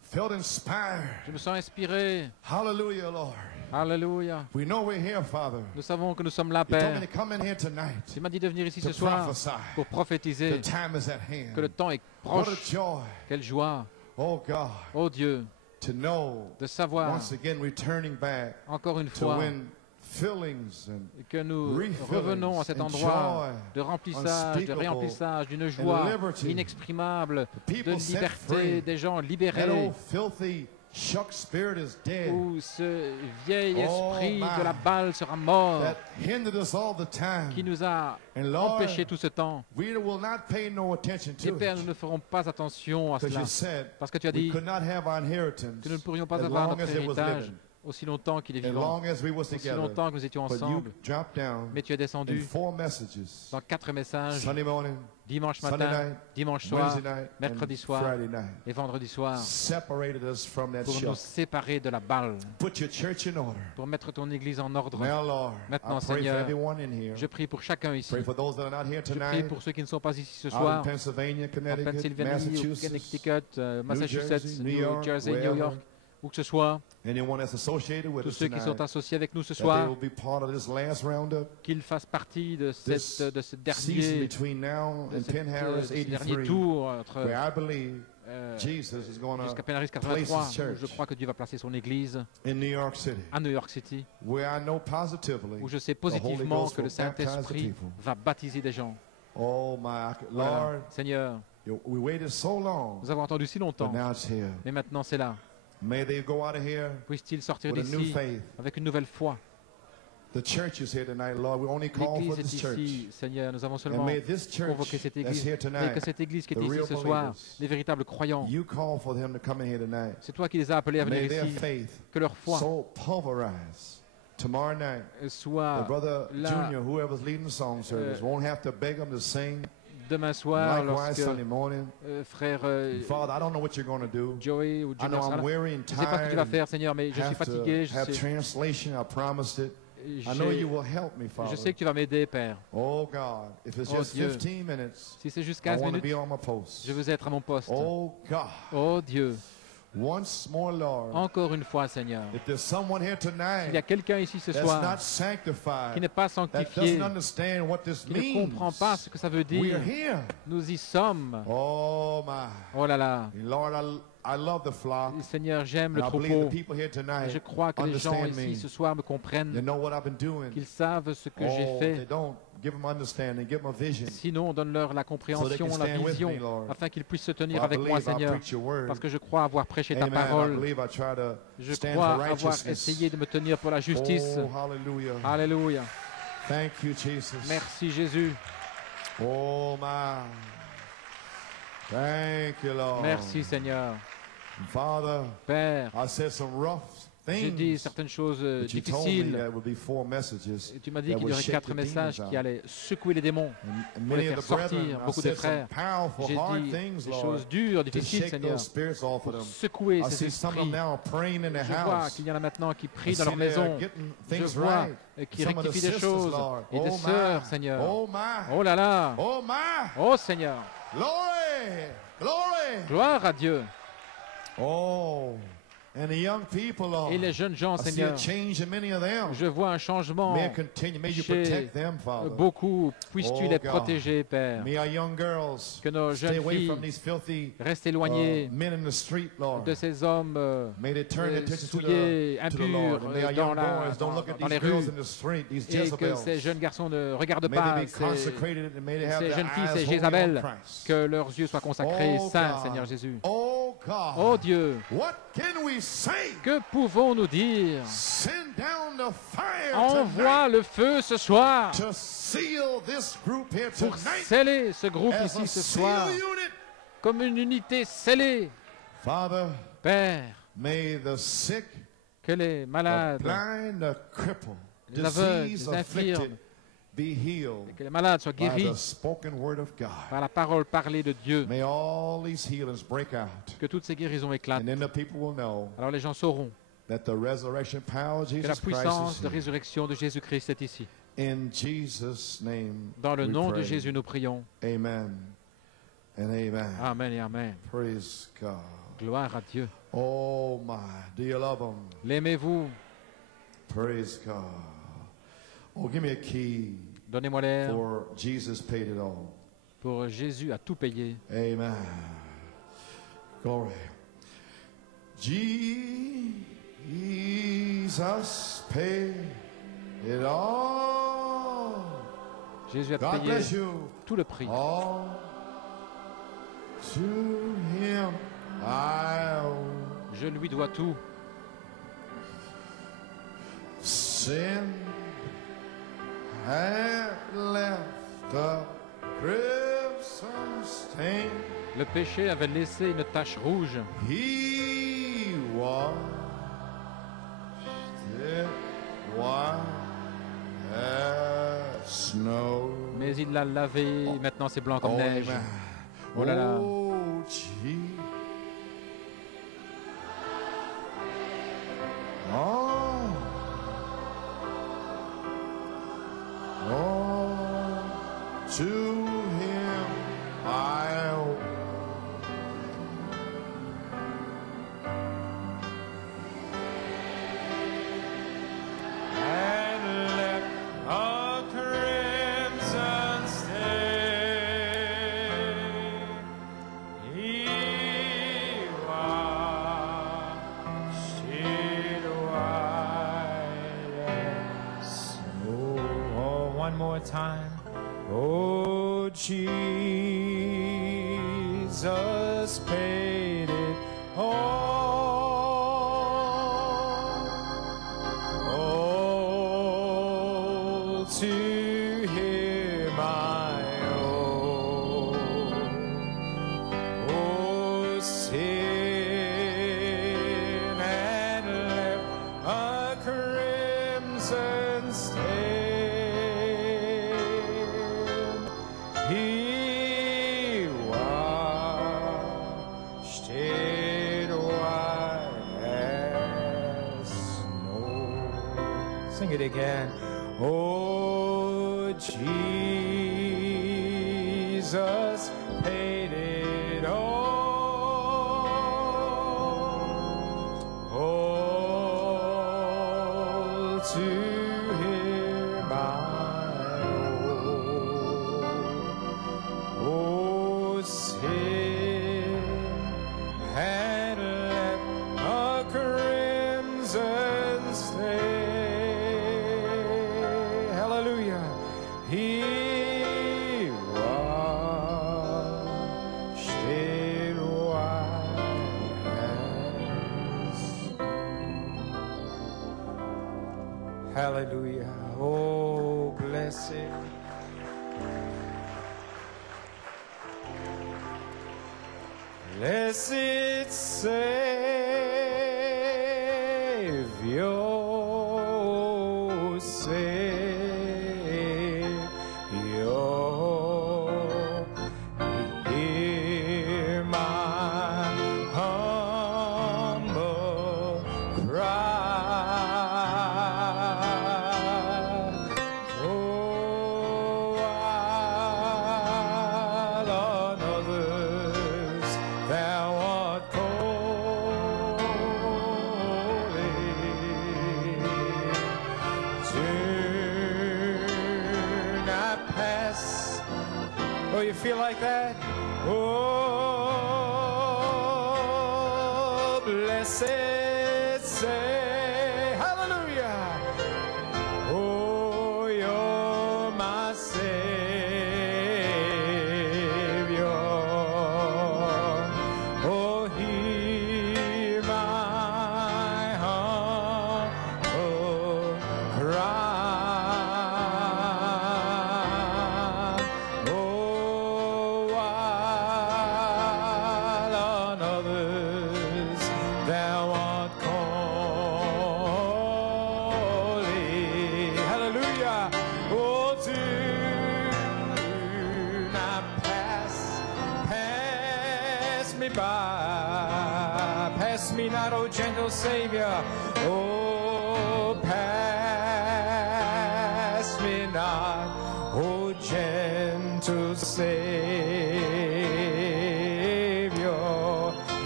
Je me sens inspiré. Hallelujah, Lord. Alléluia. Nous savons que nous sommes là, Père. Tu m'as dit de venir ici ce soir pour prophétiser que le temps est proche. Quelle joie. Oh Dieu, de savoir encore une fois que nous revenons à cet endroit de remplissage, de réemplissage, d'une joie inexprimable, de liberté, des gens libérés, où ce vieil esprit de la balle sera mort, qui nous a empêchés tout ce temps. Et Père, nous ne ferons pas attention à cela, parce que tu as dit que nous ne pourrions pas avoir notre héritage aussi longtemps qu'il est vivant, aussi longtemps que nous étions ensemble. Mais tu es descendu dans 4 messages, dimanche matin, dimanche soir, mercredi soir et vendredi soir, pour nous séparer de la balle, pour mettre ton Église en ordre. Maintenant, Seigneur, je prie pour chacun ici. Je prie pour ceux qui ne sont pas ici ce soir, en Pennsylvanie, au Connecticut, Massachusetts, New Jersey, New York, où que ce soit, tous ceux qui sont associés avec nous ce soir, qu'ils fassent partie de ce dernier tour jusqu'à Pennaris 83, où je crois que Dieu va placer son Église à New York City, où je sais positivement que le Saint-Esprit va baptiser des gens. Voilà. Seigneur, nous avons attendu si longtemps, mais maintenant c'est là. Puisse-t-il sortir d'ici avec une nouvelle foi. L'Église est ici, Seigneur. Nous avons seulement convoqué cette Église. Et que cette Église qui est ici ce soir, les véritables croyants, c'est toi qui les as appelés à venir ici. Que leur foi soit là. Demain soir, lorsque frère Joey ou Junior sera là. Je ne sais pas ce que tu vas faire, Seigneur, mais je suis fatigué. Je sais que tu vas m'aider, Père. Oh Dieu, si c'est juste 15 minutes, je veux être à mon poste. Oh Dieu. Encore une fois, Seigneur, s'il y a quelqu'un ici ce soir qui n'est pas sanctifié, qui ne comprend pas ce que ça veut dire, nous y sommes. Oh là là. Seigneur, j'aime le troupeau. Et je crois que les gens ici ce soir me comprennent, qu'ils savent ce que j'ai fait. Sinon, donne-leur la compréhension, la vision, afin qu'ils puissent se tenir avec moi, Seigneur, parce que je crois avoir prêché ta parole. Je crois avoir essayé de me tenir pour la justice. Alléluia. Merci, Jésus. Merci, Seigneur. Père, j'ai dit certaines choses difficiles. Et tu m'as dit qu'il y aurait 4 messages qui allaient secouer les démons, pour les faire sortir. Beaucoup de frères, j'ai dit des choses dures, difficiles, Seigneur, pour secouer ces esprits. Je vois qu'il y en a maintenant qui prient dans leur maison. Je vois qui rectifient des choses. Et des sœurs, Seigneur. Oh là là. Oh Seigneur. Gloire à Dieu. Et les jeunes gens, Seigneur, je vois un changement chez beaucoup. Puisses-tu les protéger, Père. Que nos jeunes filles restent éloignées de ces hommes souillés, impurs dans les rues, et que ces jeunes garçons ne regardent pas ces jeunes filles, ces Jézabel, que leurs yeux soient consacrés, saints, Seigneur Jésus. Oh Dieu, que pouvons-nous dire? Envoie le feu ce soir pour sceller ce groupe ici ce soir comme une unité scellée. Père, que les malades, les aveugles, les infirmes, que les malades soient guéris par la parole parlée de Dieu. Que toutes ces guérisons éclatent. Alors les gens sauront que la puissance de résurrection de Jésus-Christ est ici. Dans le nom de Jésus, nous prions. Amen. Amen et amen. Gloire à Dieu. Oh my, do you love him? L'aimez-vous? Praise God. Oh, give me a key. Donnez-moi l'air. For Jesus paid it all. Pour Jésus a tout payé. Amen. Glory. Jesus paid it all. Jésus a payé tout le prix. All to him I owe. Je lui dois tout. Sin had left a crimson stain. Le péché avait laissé une tache rouge. He washed it white as snow. Mais il l'a lavé, maintenant c'est blanc comme neige. Oh là là. Oh, gee. Oh. Oh, to him I owe. And let a crimson stain he washed it white as snow. Oh, one more time. Oh, Jesus paid it all. Oh, to him I owe. Oh, sin and left a crimson stain. He washed it white as snow. Sing it again. Oh, Jesus paid it all. All to him I owe. Oh, sin had left a crimson stain. Hallelujah. He washed it white as. Hallelujah. Oh, blessed. Blessed Savior, Savior, hear my humble cry. Oh, while on others thou art cold, feel like that? Oh, blessed say, hallelujah. Oh, you're my Savior. Oh, hear my humble cry. Pass me not, O gentle Savior. Oh, pass me not, O gentle Savior.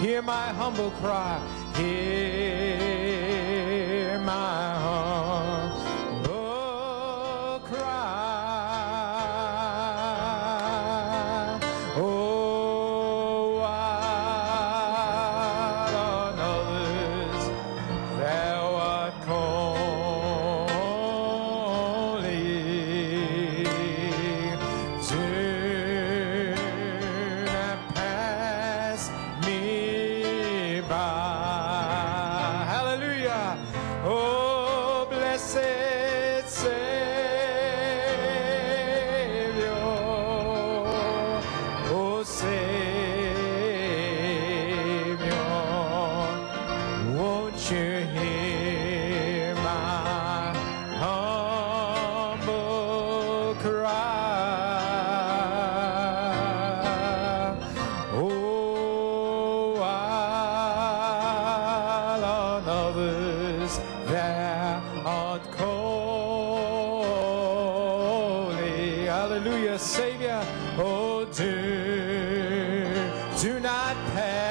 Hear my humble cry. Hear my humble cry. Oh, Savior, oh, do not pass.